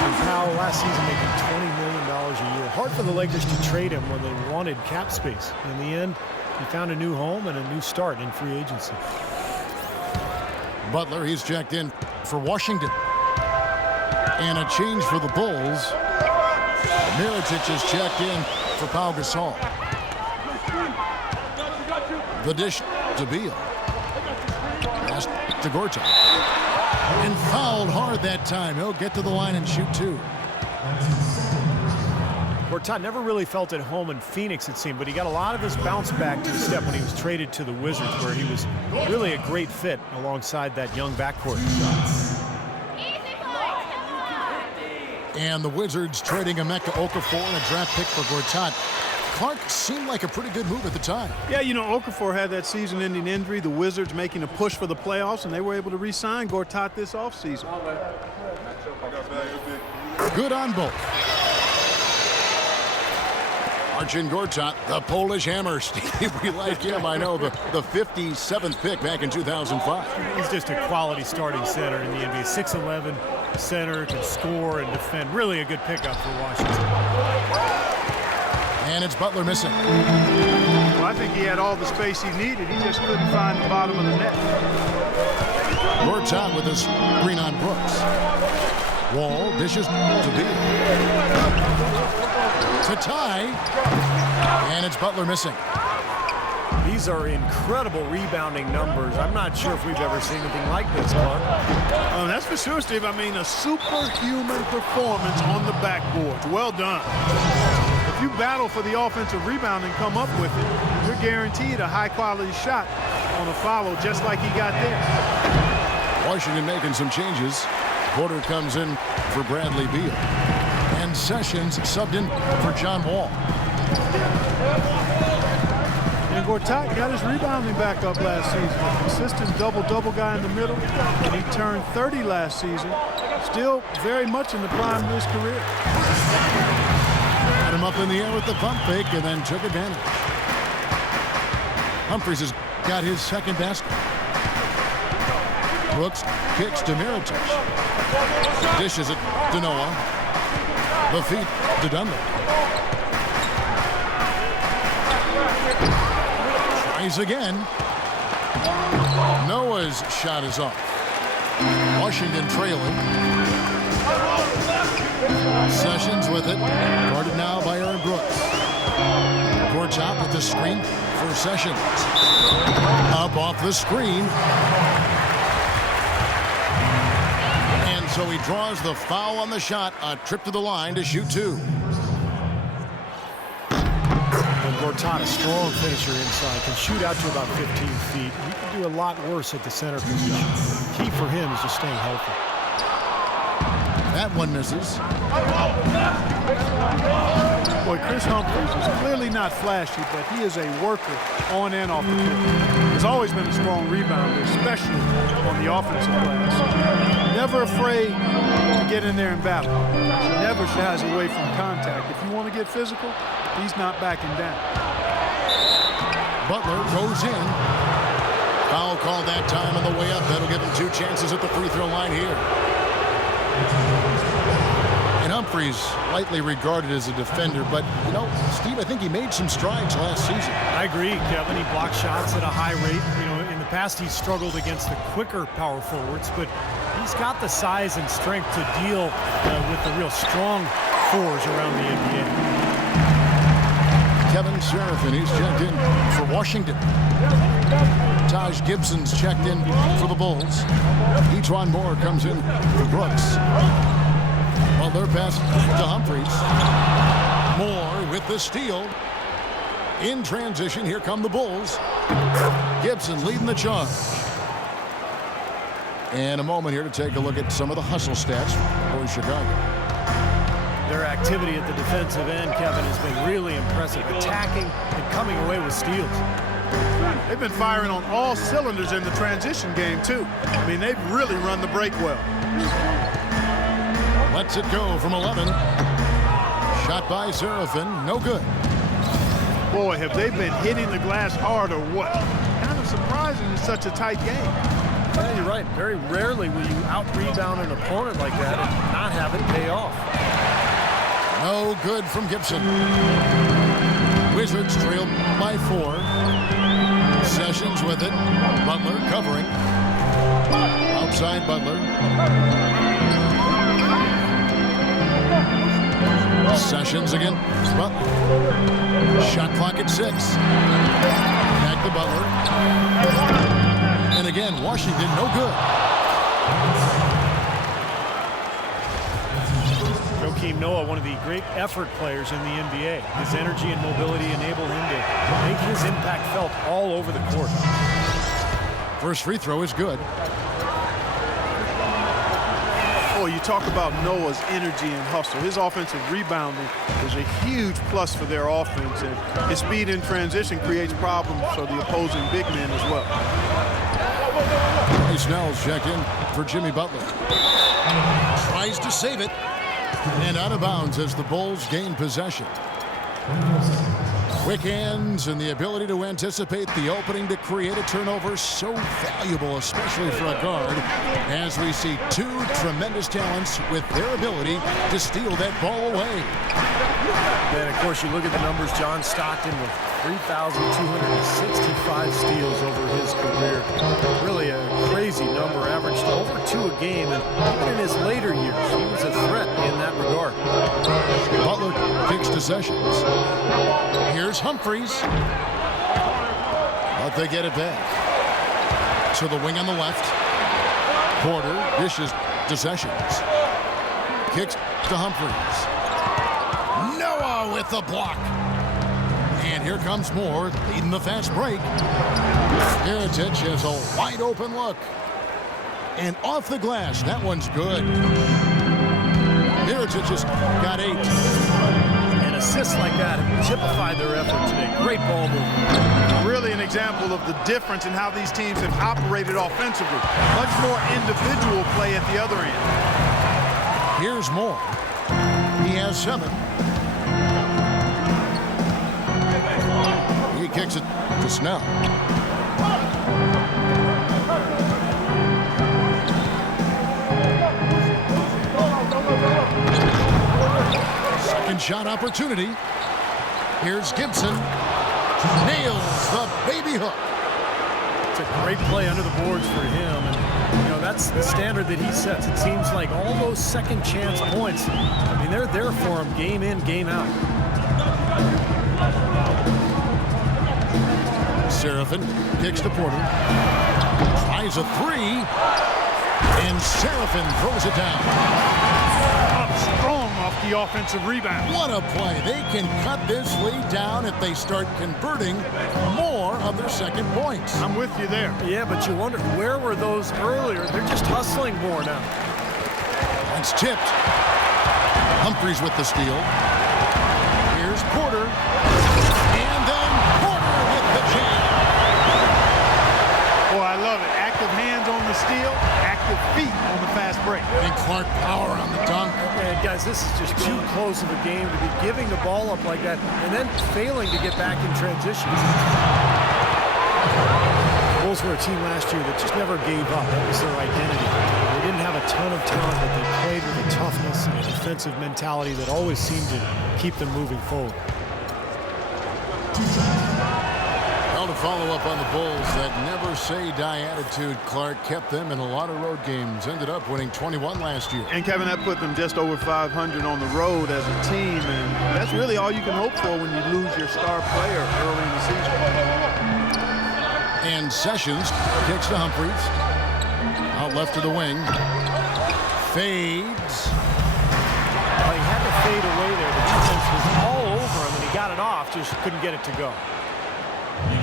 And Powell last season making $20 million a year. Hard for the Lakers to trade him when they wanted cap space. In the end, he found a new home and a new start in free agency. Butler, he's checked in for Washington. And a change for the Bulls. Mirotic is checked in for Pau Gasol. The dish to Beal. Pass to Gortat. And fouled hard that time. He'll get to the line and shoot 2. Gortat never really felt at home in Phoenix, it seemed, but he got a lot of his bounce back to the step when he was traded to the Wizards, where he was really a great fit alongside that young backcourt. And the Wizards trading Emeka Okafor and a draft pick for Gortat. Clark seemed like a pretty good move at the time. Yeah, you know, Okafor had that season-ending injury. The Wizards making a push for the playoffs, and they were able to re-sign Gortat this offseason. Good on both. Marcin Gortat, the Polish hammer. Steve, we like him. I know, the 57th pick back in 2005. He's just a quality starting center in the NBA. 6'11", center, can score and defend. Really a good pickup for Washington. And it's Butler missing. Well, I think he had all the space he needed. He just couldn't find the bottom of the net. Gortat with his screen on Brooks. Wall dishes to B. To tie. And it's Butler missing. These are incredible rebounding numbers. I'm not sure if we've ever seen anything like this, Clark. That's for sure, Steve. I mean, a superhuman performance on the backboard. Well done. If you battle for the offensive rebound and come up with it, you're guaranteed a high-quality shot on a follow just like he got there. Washington making some changes. Porter comes in for Bradley Beal. And Sessions subbed in for John Wall. And Gortat got his rebounding back up last season. A consistent double-double guy in the middle. And he turned 30 last season. Still very much in the prime of his career. Had him up in the air with the pump fake and then took advantage. Humphries has got his second basket. Brooks kicks to Mirotic. Dishes it to Noah. The feet to Dunlap. Tries again. Noah's shot is off. Washington trailing. Sessions with it. Guarded now by Aaron Brooks. Gortat with the screen for Sessions. Up off the screen. And so he draws the foul on the shot. A trip to the line to shoot 2. Gortat, a strong finisher inside, can shoot out to about 15 feet. He can do a lot worse at the center position. Key for him is just staying healthy. That one misses. Boy, Chris Humphries is clearly not flashy, but he is a worker on and off the court. He's always been a strong rebounder, especially on the offensive glass. Never afraid to get in there and battle. He never shies away from contact. If you want to get physical, he's not backing down. Butler goes in. Foul called that time on the way up. That'll give him 2 chances at the free throw line here. And Humphries, lightly regarded as a defender, but, you know, Steve, I think he made some strides last season. I agree, Kevin. He blocked shots at a high rate. You know, in the past, he's struggled against the quicker power forwards, but he's got the size and strength to deal with the real strong fours around the NBA. Kevin Seraphin, he's checked in for Washington. Taj Gibson's checked in for the Bulls. Etwan Moore comes in for Brooks. Butler pass to Humphries. Moore with the steal. In transition, here come the Bulls. Gibson leading the charge. And a moment here to take a look at some of the hustle stats for Chicago. Their activity at the defensive end, Kevin, has been really impressive. Attacking and coming away with steals. They've been firing on all cylinders in the transition game, too. I mean, they've really run the break well. Lets it go from 11. Shot by Seraphin, no good. Boy, have they been hitting the glass hard or what? Kind of surprising in such a tight game. Yeah, you're right. Very rarely will you out-rebound an opponent like that and not have it pay off. No good from Gibson. Wizards trail by 4. Sessions with it. Butler covering. Outside Butler. Sessions again. Butler. Shot clock at 6. Back to Butler. And again, Washington no good. Joakim Noah, one of the great effort players in the NBA. His energy and mobility enable him to make his impact felt all over the court. First free throw is good. Oh, you talk about Noah's energy and hustle. His offensive rebounding is a huge plus for their offense, and his speed in transition creates problems for the opposing big men as well. Snell's checked in for Jimmy Butler. Tries to save it, and out of bounds as the Bulls gain possession. Quick hands and the ability to anticipate the opening to create a turnover, so valuable, especially for a guard, as we see two tremendous talents with their ability to steal that ball away. And, of course, you look at the numbers. John Stockton with 3,265 steals over his career. Really a crazy number, averaged over 2 a game, and even in his later years, he was a threat in that regard. Butler kicks to Sessions. Here's Humphries. But they get it back. To the wing on the left. Porter dishes to Sessions. Kicks to Humphries. Noah with the block. And here comes Moore leading the fast break. Heritage has a wide open look. And off the glass, that one's good. Heritage has got 8. And assists like that have typified their effort today. Great ball movement. Really an example of the difference in how these teams have operated offensively. Much more individual play at the other end. Here's Moore. He has 7. He kicks it to Snell. Second shot opportunity. Here's Gibson. Nails the baby hook. It's a great play under the boards for him. And, you know, that's the standard that he sets. It seems like all those second chance points, I mean, they're there for him game in, game out. Seraphin kicks to Porter. Tries a 3. And Seraphin throws it down. Up strong off the offensive rebound. What a play. They can cut this lead down if they start converting more of their second points. I'm with you there. Yeah, but you wonder, where were those earlier? They're just hustling more now. It's tipped. Humphries with the steal. Here's Porter. And then Porter with the jam. Boy, I love it. Active hands on the steal, active feet on the fast break. And Clark power on the dunk. And guys, this is just too close of a game to be giving the ball up like that and then failing to get back in transition. The Bulls were a team last year that just never gave up. That was their identity. They didn't have a ton of talent, but they played with a toughness and a defensive mentality that always seemed to keep them moving forward. Well, to follow up on the Bulls, that never-say-die attitude, Clark, kept them in a lot of road games. Ended up winning 21 last year. And Kevin, that put them just over 500 on the road as a team, and that's really all you can hope for when you lose your star player early in the season. And Sessions kicks to Humphries. Out left to the wing. Fades. Well, he had to fade away there. The defense was all over him, and he got it off, just couldn't get it to go.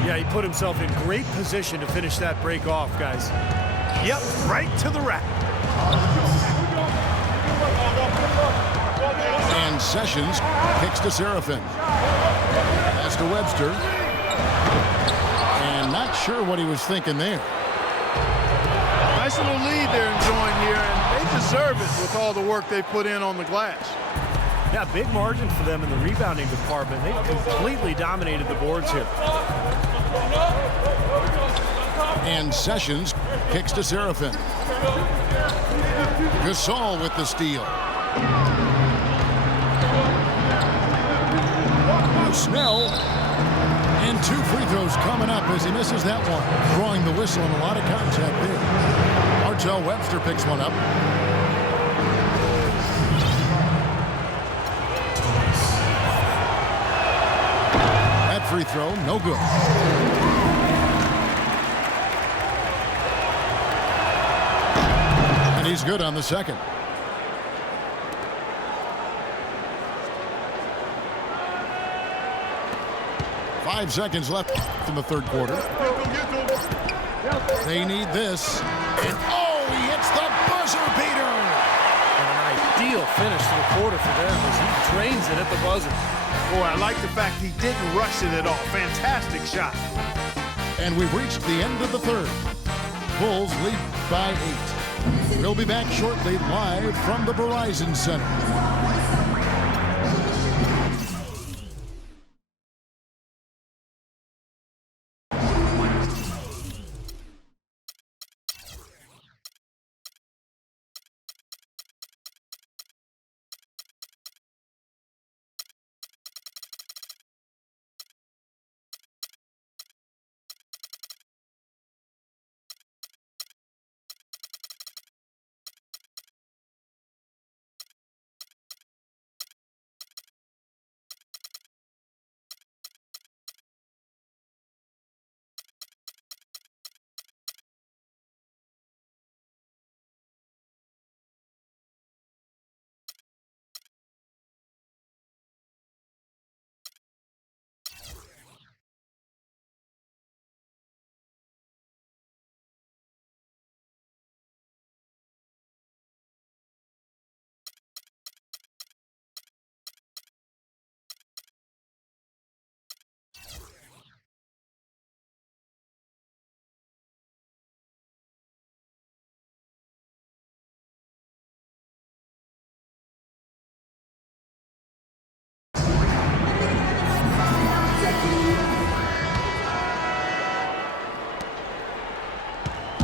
Yeah, he put himself in great position to finish that break off, guys. Yep, right to the rack. And Sessions kicks to Seraphin. Pass to Webster. And not sure what he was thinking there. Nice little lead they're enjoying here, and they deserve it with all the work they put in on the glass. Yeah, big margin for them in the rebounding department. They completely dominated the boards here. And Sessions kicks to Seraphin. Gasol with the steal. Snell. And 2 free throws coming up as he misses that one. Drawing the whistle and a lot of contact there. Martell Webster picks one up. That free throw, no good. And he's good on the second. 5 seconds left in the third quarter. They need this. And oh, he hits the buzzer beater. And an ideal finish to the quarter for them as he drains it at the buzzer. Boy, I like the fact he didn't rush it at all. Fantastic shot. And we've reached the end of the third. Bulls lead by 8. We'll be back shortly live from the Verizon Center.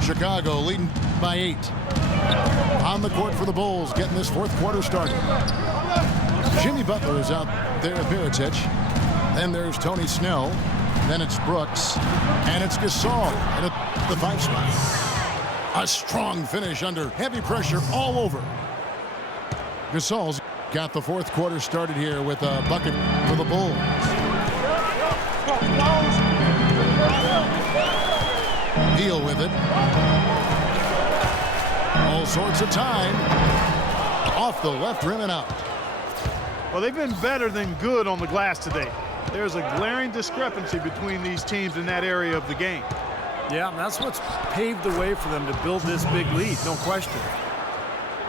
Chicago leading by 8. On the court for the Bulls, getting this fourth quarter started. Jimmy Butler is out there at Baritic. Then there's Tony Snell. Then it's Brooks. And it's Gasol at the 5 spot. A strong finish under heavy pressure all over. Gasol's got the fourth quarter started here with a bucket for the Bulls. Deal with it. All sorts of time. Off the left rim and out. Well, they've been better than good on the glass today. There's a glaring discrepancy between these teams in that area of the game. Yeah, that's what's paved the way for them to build this big lead, no question.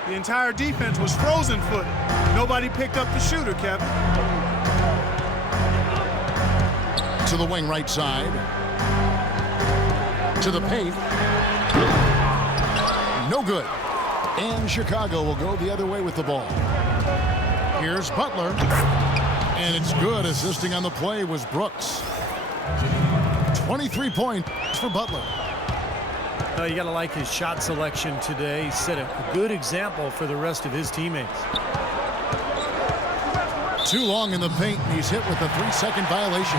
The entire defense was frozen-footed. Nobody picked up the shooter, Kevin. To the wing right side. To the paint. No good. And Chicago will go the other way with the ball. Here's Butler. And it's good. Assisting on the play was Brooks. 23 points for Butler. You got to like his shot selection today. He set a good example for the rest of his teammates. Too long in the paint, and he's hit with a 3-second violation.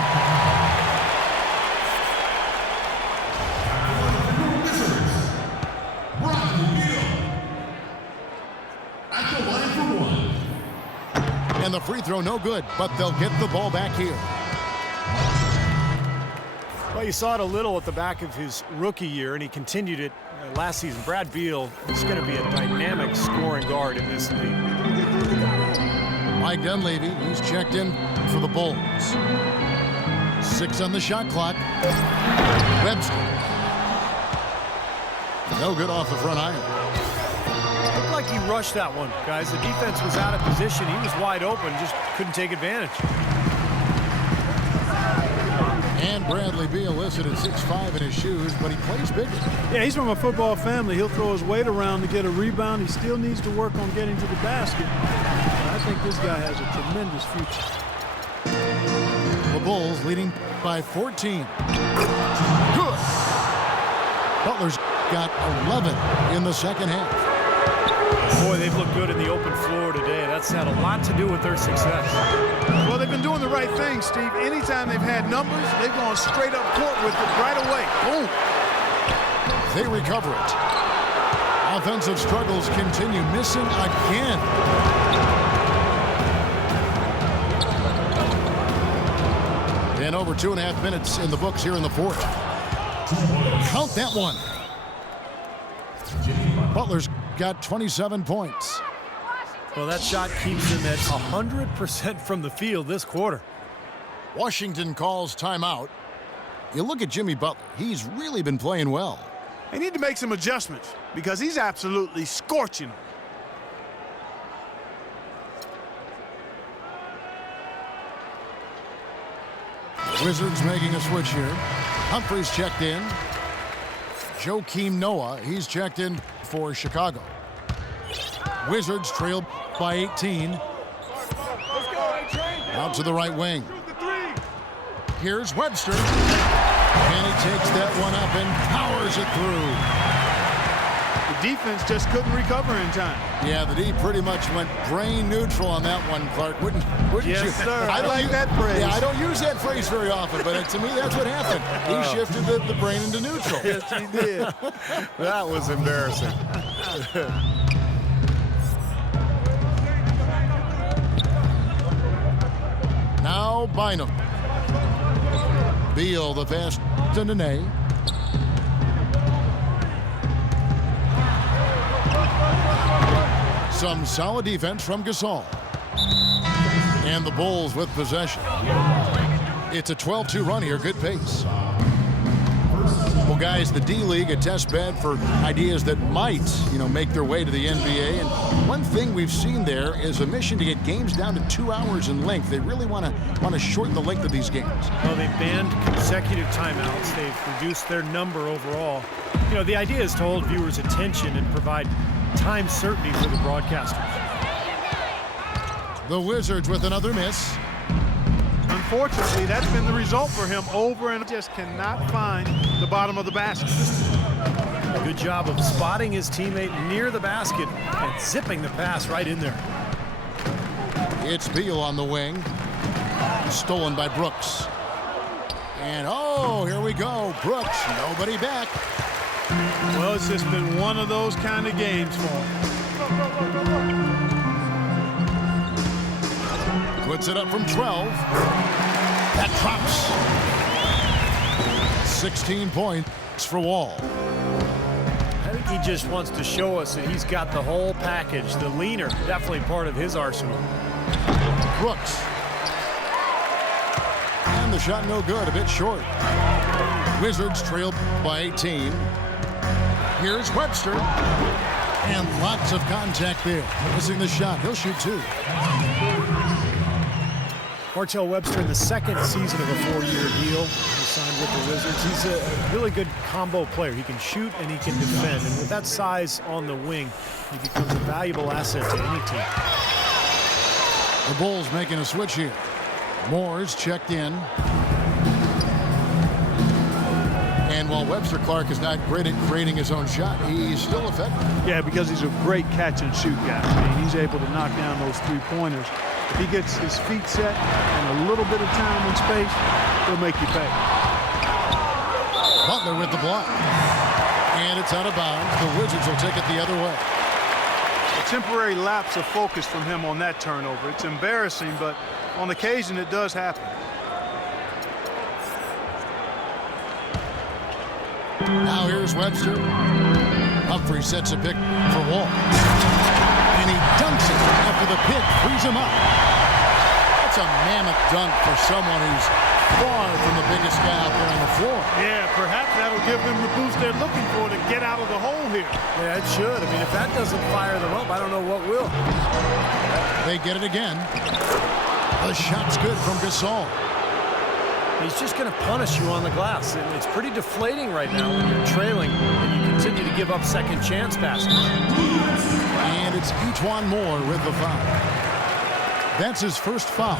And the free throw no good, but they'll get the ball back here. Well, you saw it a little at the back of his rookie year, and he continued it last season. Brad Beal is going to be a dynamic scoring guard in this league. Mike Dunleavy, he's checked in for the Bulls. 6 on the shot clock. Webster. No good off the front iron. Looked like he rushed that one, guys. The defense was out of position. He was wide open, just couldn't take advantage. And Bradley Beal listed at 6'5" in his shoes, but he plays bigger. Yeah, he's from a football family. He'll throw his weight around to get a rebound. He still needs to work on getting to the basket. I think this guy has a tremendous future. The Bulls leading by 14. Good. Butler's got 11 in the second half. Boy, they've looked good in the open floor today. That's had a lot to do with their success. Well, they've been doing the right thing, Steve. Anytime they've had numbers, they've gone straight up court with it right away. Boom. They recover it. Offensive struggles continue. Missing again. And over 2.5 minutes in the books here in the fourth. Count that one. Butler's got 27 points. Well, that shot keeps them at 100% from the field this quarter. Washington calls timeout. You look at Jimmy Butler. He's really been playing well. They need to make some adjustments because he's absolutely scorching them. Wizards making a switch here. Humphries checked in. Joakim Noah, he's checked in for Chicago. Wizards trail by 18. Out to the right wing. Here's Webster. And he takes that one up and powers it through. The defense just couldn't recover in time. Yeah, the D pretty much went brain neutral on that one, Clark. Wouldn't yes, you? Sir. I like that phrase. Yeah, I don't use that phrase very often, but to me, that's what happened. He shifted the brain into neutral. Yes, he did. That was embarrassing. Now Bynum. Beal, the pass to Nene. Some solid defense from Gasol. And the Bulls with possession. It's a 12-2 run here. Good pace. Well, guys, the D-League, a test bed for ideas that might, make their way to the NBA. And one thing we've seen there is a mission to get games down to 2 hours in length. They really want to shorten the length of these games. Well, they've banned consecutive timeouts. They've reduced their number overall. The idea is to hold viewers' attention and provide time certainty for the broadcasters. The Wizards with another miss. Unfortunately, that's been the result for him over and just cannot find the bottom of the basket. A good job of spotting his teammate near the basket and zipping the pass right in there. It's Beal on the wing. Stolen by Brooks. And here we go. Brooks, nobody back. Well, it's just been one of those kind of games for him. Puts it up from 12. That drops. 16 points for Wall. I think he just wants to show us that he's got the whole package. The leaner, definitely part of his arsenal. Brooks. And the shot no good, a bit short. Wizards trail by 18. Here's Webster. And lots of contact there. Missing the shot. He'll shoot 2. Martell Webster in the second season of a 4-year deal. He signed with the Wizards. He's a really good combo player. He can shoot and he can defend. And with that size on the wing, he becomes a valuable asset to any team. The Bulls making a switch here. Moore's checked in. And while Webster Clark is not great at creating his own shot, he's still effective. Yeah, because he's a great catch and shoot guy. He's able to knock down those 3-pointers. If he gets his feet set and a little bit of time and space, he'll make you pay. Butler with the block. And it's out of bounds. The Wizards will take it the other way. A temporary lapse of focus from him on that turnover. It's embarrassing, but on occasion it does happen. Now here's Webster. Humphrey sets a pick for Wall. And he dunks it after the pick frees him up. That's a mammoth dunk for someone who's far from the biggest guy out there on the floor. Yeah, perhaps that'll give them the boost they're looking for to get out of the hole here. Yeah, it should. I mean, if that doesn't fire them up, I don't know what will. They get it again. The shot's good from Gasol. He's just going to punish you on the glass. And it's pretty deflating right now when you're trailing and you continue to give up second chance passes. And it's E'Twaun Moore with the foul. That's his first foul.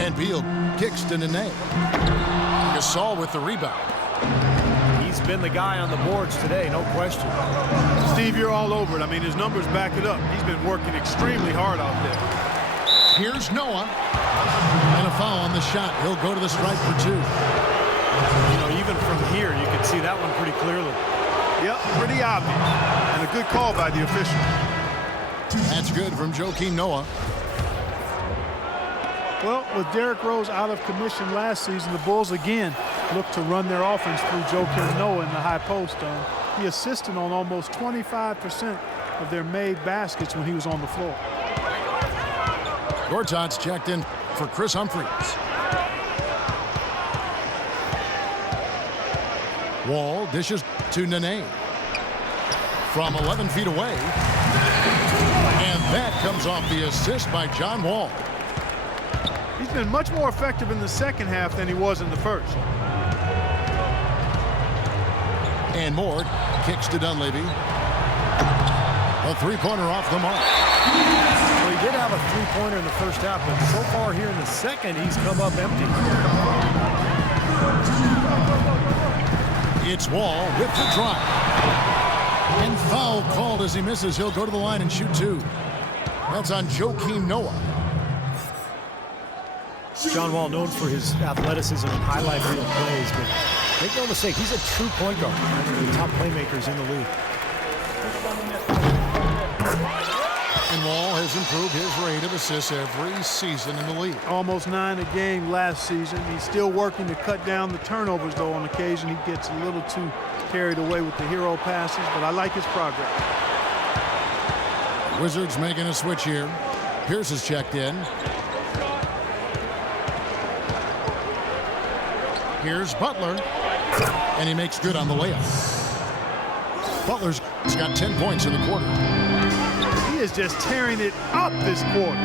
And Beal kicks to Nene. Gasol with the rebound. He's been the guy on the boards today, no question. Steve, you're all over it. I mean, his numbers back it up. He's been working extremely hard out there. Here's Noah. And a foul on the shot. He'll go to the stripe for 2. Even from here, you can see that one pretty clearly. Yep, pretty obvious. And a good call by the official. That's good from Joakim Noah. Well, with Derrick Rose out of commission last season, the Bulls again look to run their offense through Joakim Noah in the high post. He assisted on almost 25% of their made baskets when he was on the floor. Gortat's checked in for Chris Humphries. Wall dishes to Nene. From 11 feet away. And that comes off the assist by John Wall. He's been much more effective in the second half than he was in the first. And Moore kicks to Dunleavy. A three-pointer off the mark. Well, he did have a three-pointer in the first half, but so far here in the second, he's come up empty. It's Wall with the drive. And foul called as he misses. He'll go to the line and shoot two. That's on Joakim Noah. John Wall known for his athleticism and highlight reel plays, but make no mistake, he's a true point guard. One of the top playmakers in the league. And Wall has improved his rate of assists every season in the league. Almost 9 a game last season. He's still working to cut down the turnovers, though. On occasion, he gets a little too carried away with the hero passes, but I like his progress. Wizards making a switch here. Pierce is checked in. Here's Butler. And he makes good on the layup. Butler's got 10 points in the quarter. He is just tearing it up this quarter.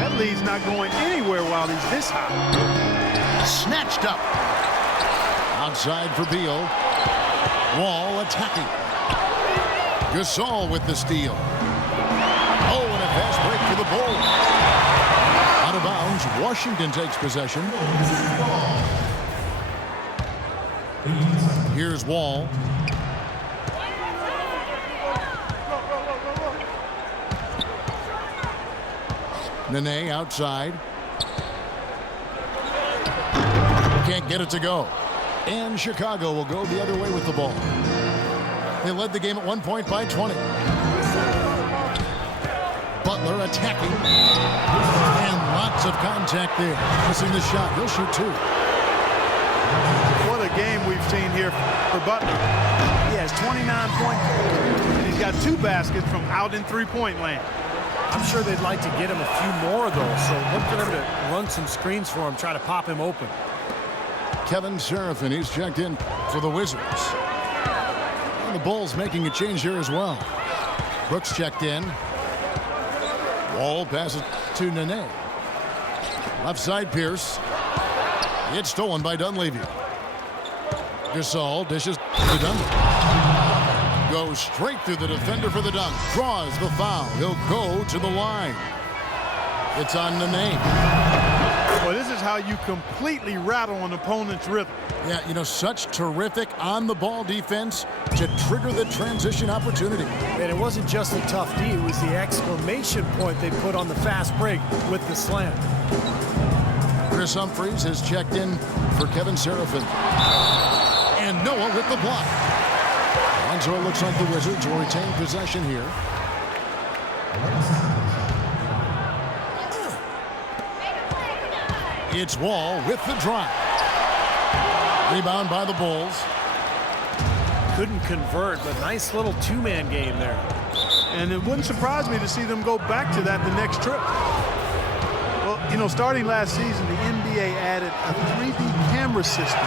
That lead's not going anywhere while he's this high. Snatched up. Outside for Beal. Wall attacking. Gasol with the steal. Oh, and a fast break for the Bulls. Out of bounds. Washington takes possession. Here's Wall. Nene outside. Can't get it to go. And Chicago will go the other way with the ball. They led the game at 1 point by 20. Butler attacking. And lots of contact there. Missing the shot. He'll shoot two. What a game we've seen here for Butler. He has 29 points. And he's got 2 baskets from out in three-point land. I'm sure they'd like to get him a few more, though, so look for them to run some screens for him, try to pop him open. Kevin Seraphin, he's checked in for the Wizards. And the Bulls making a change here as well. Brooks checked in. Wall passes to Nene. Left side Pierce. It's stolen by Dunleavy. Gasol dishes to Dunleavy. Goes straight through the defender for the dunk. Draws the foul. He'll go to the line. It's on Nene. Well, this is how you completely rattle an opponent's rhythm. Yeah, you know, such terrific on-the-ball defense to trigger the transition opportunity. And it wasn't just a tough D, it was the exclamation point they put on the fast break with the slam. Chris Humphries has checked in for Kevin Seraphin. And Noah with the block. And so it looks like the Wizards will retain possession here. It's Wall with the drive. Rebound by the Bulls. Couldn't convert, but nice little two-man game there. And it wouldn't surprise me to see them go back to that the next trip. Well, you know, starting last season, the NBA added a 3D camera system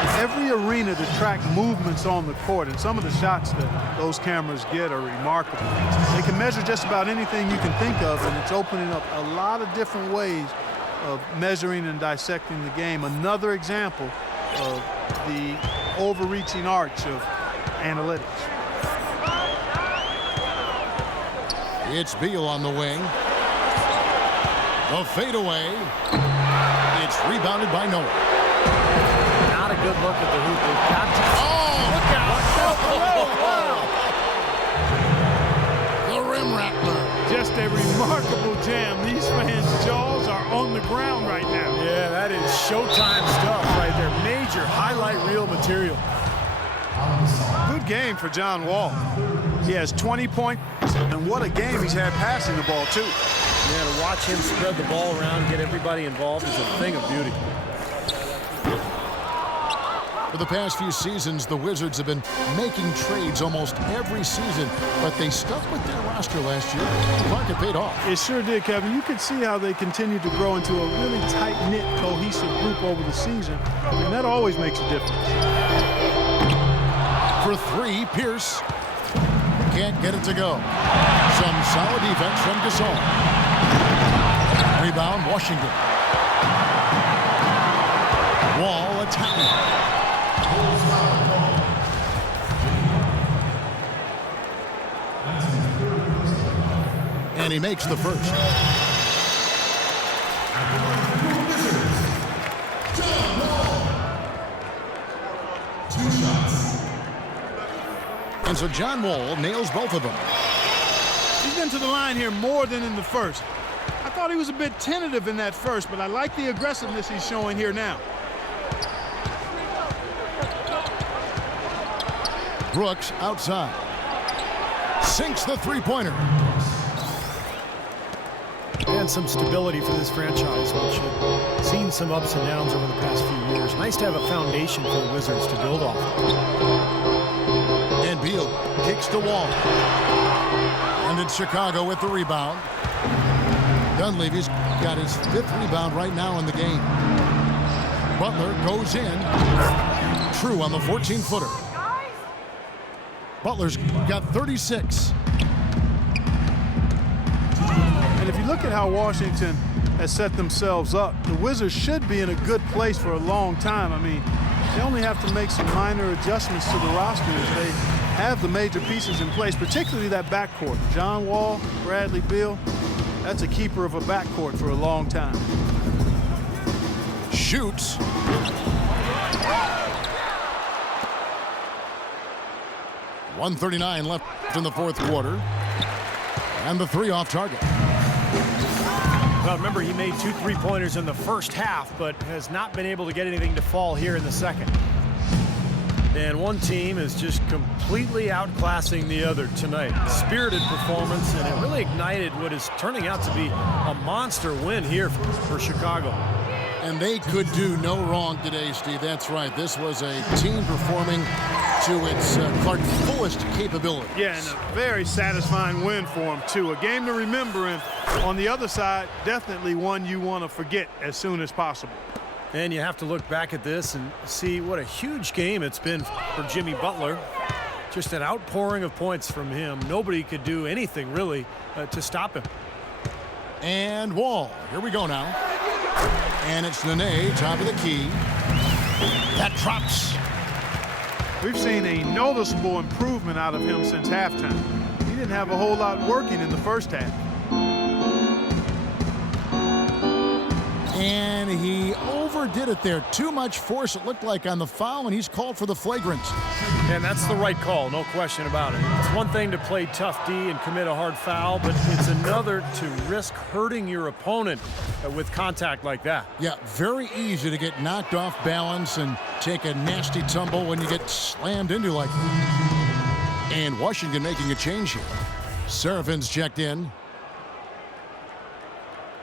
in every arena to track movements on the court. And some of the shots that those cameras get are remarkable. They can measure just about anything you can think of, and it's opening up a lot of different ways of measuring and dissecting the game. Another example of the overreaching arch of analytics. It's Beal on the wing. The fadeaway. It's rebounded by Noah. Not a good look at the hoop. They've got to... Oh, look out! The rim rattler. Just a remarkable jam. These fans' jaws are on the ground right now. Yeah, that is showtime stuff right there. Major highlight reel material. Good game for John Wall. He has 20 points, and what a game he's had passing the ball, too. Yeah, to watch him spread the ball around, get everybody involved is a thing of beauty. For the past few seasons, the Wizards have been making trades almost every season, but they stuck with their roster last year. Clark, it paid off. It sure did, Kevin. You could see how they continue to grow into a really tight-knit, cohesive group over the season, and that always makes a difference. For three, Pierce can't get it to go. Some solid defense from Gasol. Rebound, Washington. Wall attacking. And he makes the first. And so John Wall nails both of them. He's been to the line here more than in the first. I thought he was a bit tentative in that first, but I like the aggressiveness he's showing here now. Brooks outside. Sinks the three-pointer. And some stability for this franchise, which has seen some ups and downs over the past few years. Nice to have a foundation for the Wizards to build off. And Beal kicks to Wall. And it's Chicago with the rebound. Dunleavy's got his 5th rebound right now in the game. Butler goes in. True on the 14-footer. Butler's got 36. And if you look at how Washington has set themselves up, the Wizards should be in a good place for a long time. I mean, they only have to make some minor adjustments to the roster as they have the major pieces in place, particularly that backcourt. John Wall, Bradley Beal, that's a keeper of a backcourt for a long time. Shoots. .139 left in the fourth quarter. And the three off target. Well, remember, he made 2 3-pointers in the first half, but has not been able to get anything to fall here in the second. And one team is just completely outclassing the other tonight. Spirited performance, and it really ignited what is turning out to be a monster win here for Chicago. And they could do no wrong today, Steve. That's right. This was a team performing to its Clark fullest capability. Yeah, and a very satisfying win for him, too. A game to remember, and on the other side, definitely one you want to forget as soon as possible. And you have to look back at this and see what a huge game it's been for Jimmy Butler. Just an outpouring of points from him. Nobody could do anything, really, to stop him. And Wall. Here we go now. And it's Nene, top of the key. That drops. We've seen a noticeable improvement out of him since halftime. He didn't have a whole lot working in the first half. And he overdid it there. Too much force, it looked like, on the foul, and he's called for the flagrant. And that's the right call, no question about it. It's one thing to play tough D and commit a hard foul, but it's another to risk hurting your opponent with contact like that. Yeah, very easy to get knocked off balance and take a nasty tumble when you get slammed into like that. And Washington making a change here. Serafin's checked in.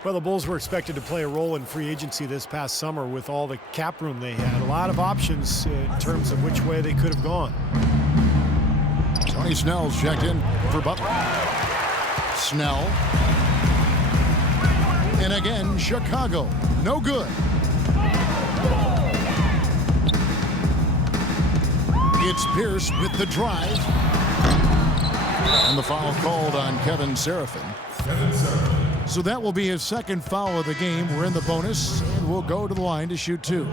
Well, the Bulls were expected to play a role in free agency this past summer with all the cap room they had. A lot of options in terms of which way they could have gone. Tony Snell's checked in for Butler. Snell. And again, Chicago. No good. It's Pierce with the drive. And the foul called on Kevin Serafin. So that will be his second foul of the game. We're in the bonus, and we'll go to the line to shoot 2.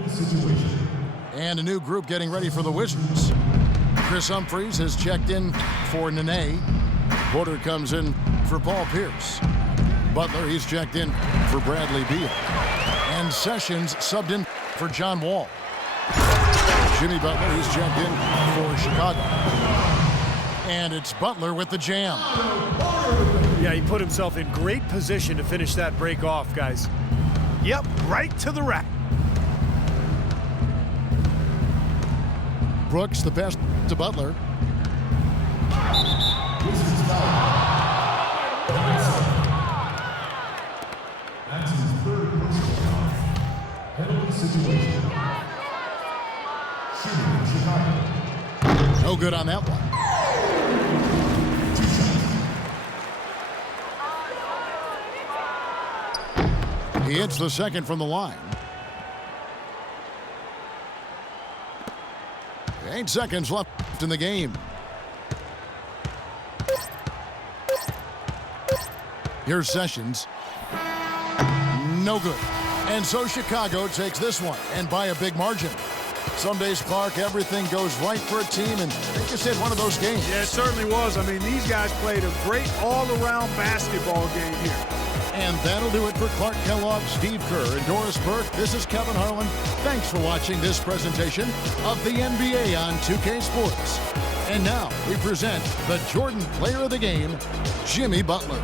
And a new group getting ready for the Wizards. Chris Humphries has checked in for Nene. Porter comes in for Paul Pierce. Butler, he's checked in for Bradley Beal. And Sessions subbed in for John Wall. Jimmy Butler, he's checked in for Chicago. And it's Butler with the jam. Yeah, he put himself in great position to finish that break off, guys. Yep, right to the rack. Brooks, the best to Butler. That's his third personal foul. Penalty situation. No good on that one. He hits the second from the line. 8 seconds left in the game. Here's Sessions. No good. And so Chicago takes this one, and by a big margin. Some days, Clark, everything goes right for a team, and they just had one of those games. Yeah, it certainly was. I mean, these guys played a great all-around basketball game here. And that'll do it for Clark Kellogg, Steve Kerr, and Doris Burke. This is Kevin Harlan. Thanks for watching this presentation of the NBA on 2K Sports. And now we present the Jordan Player of the Game, Jimmy Butler.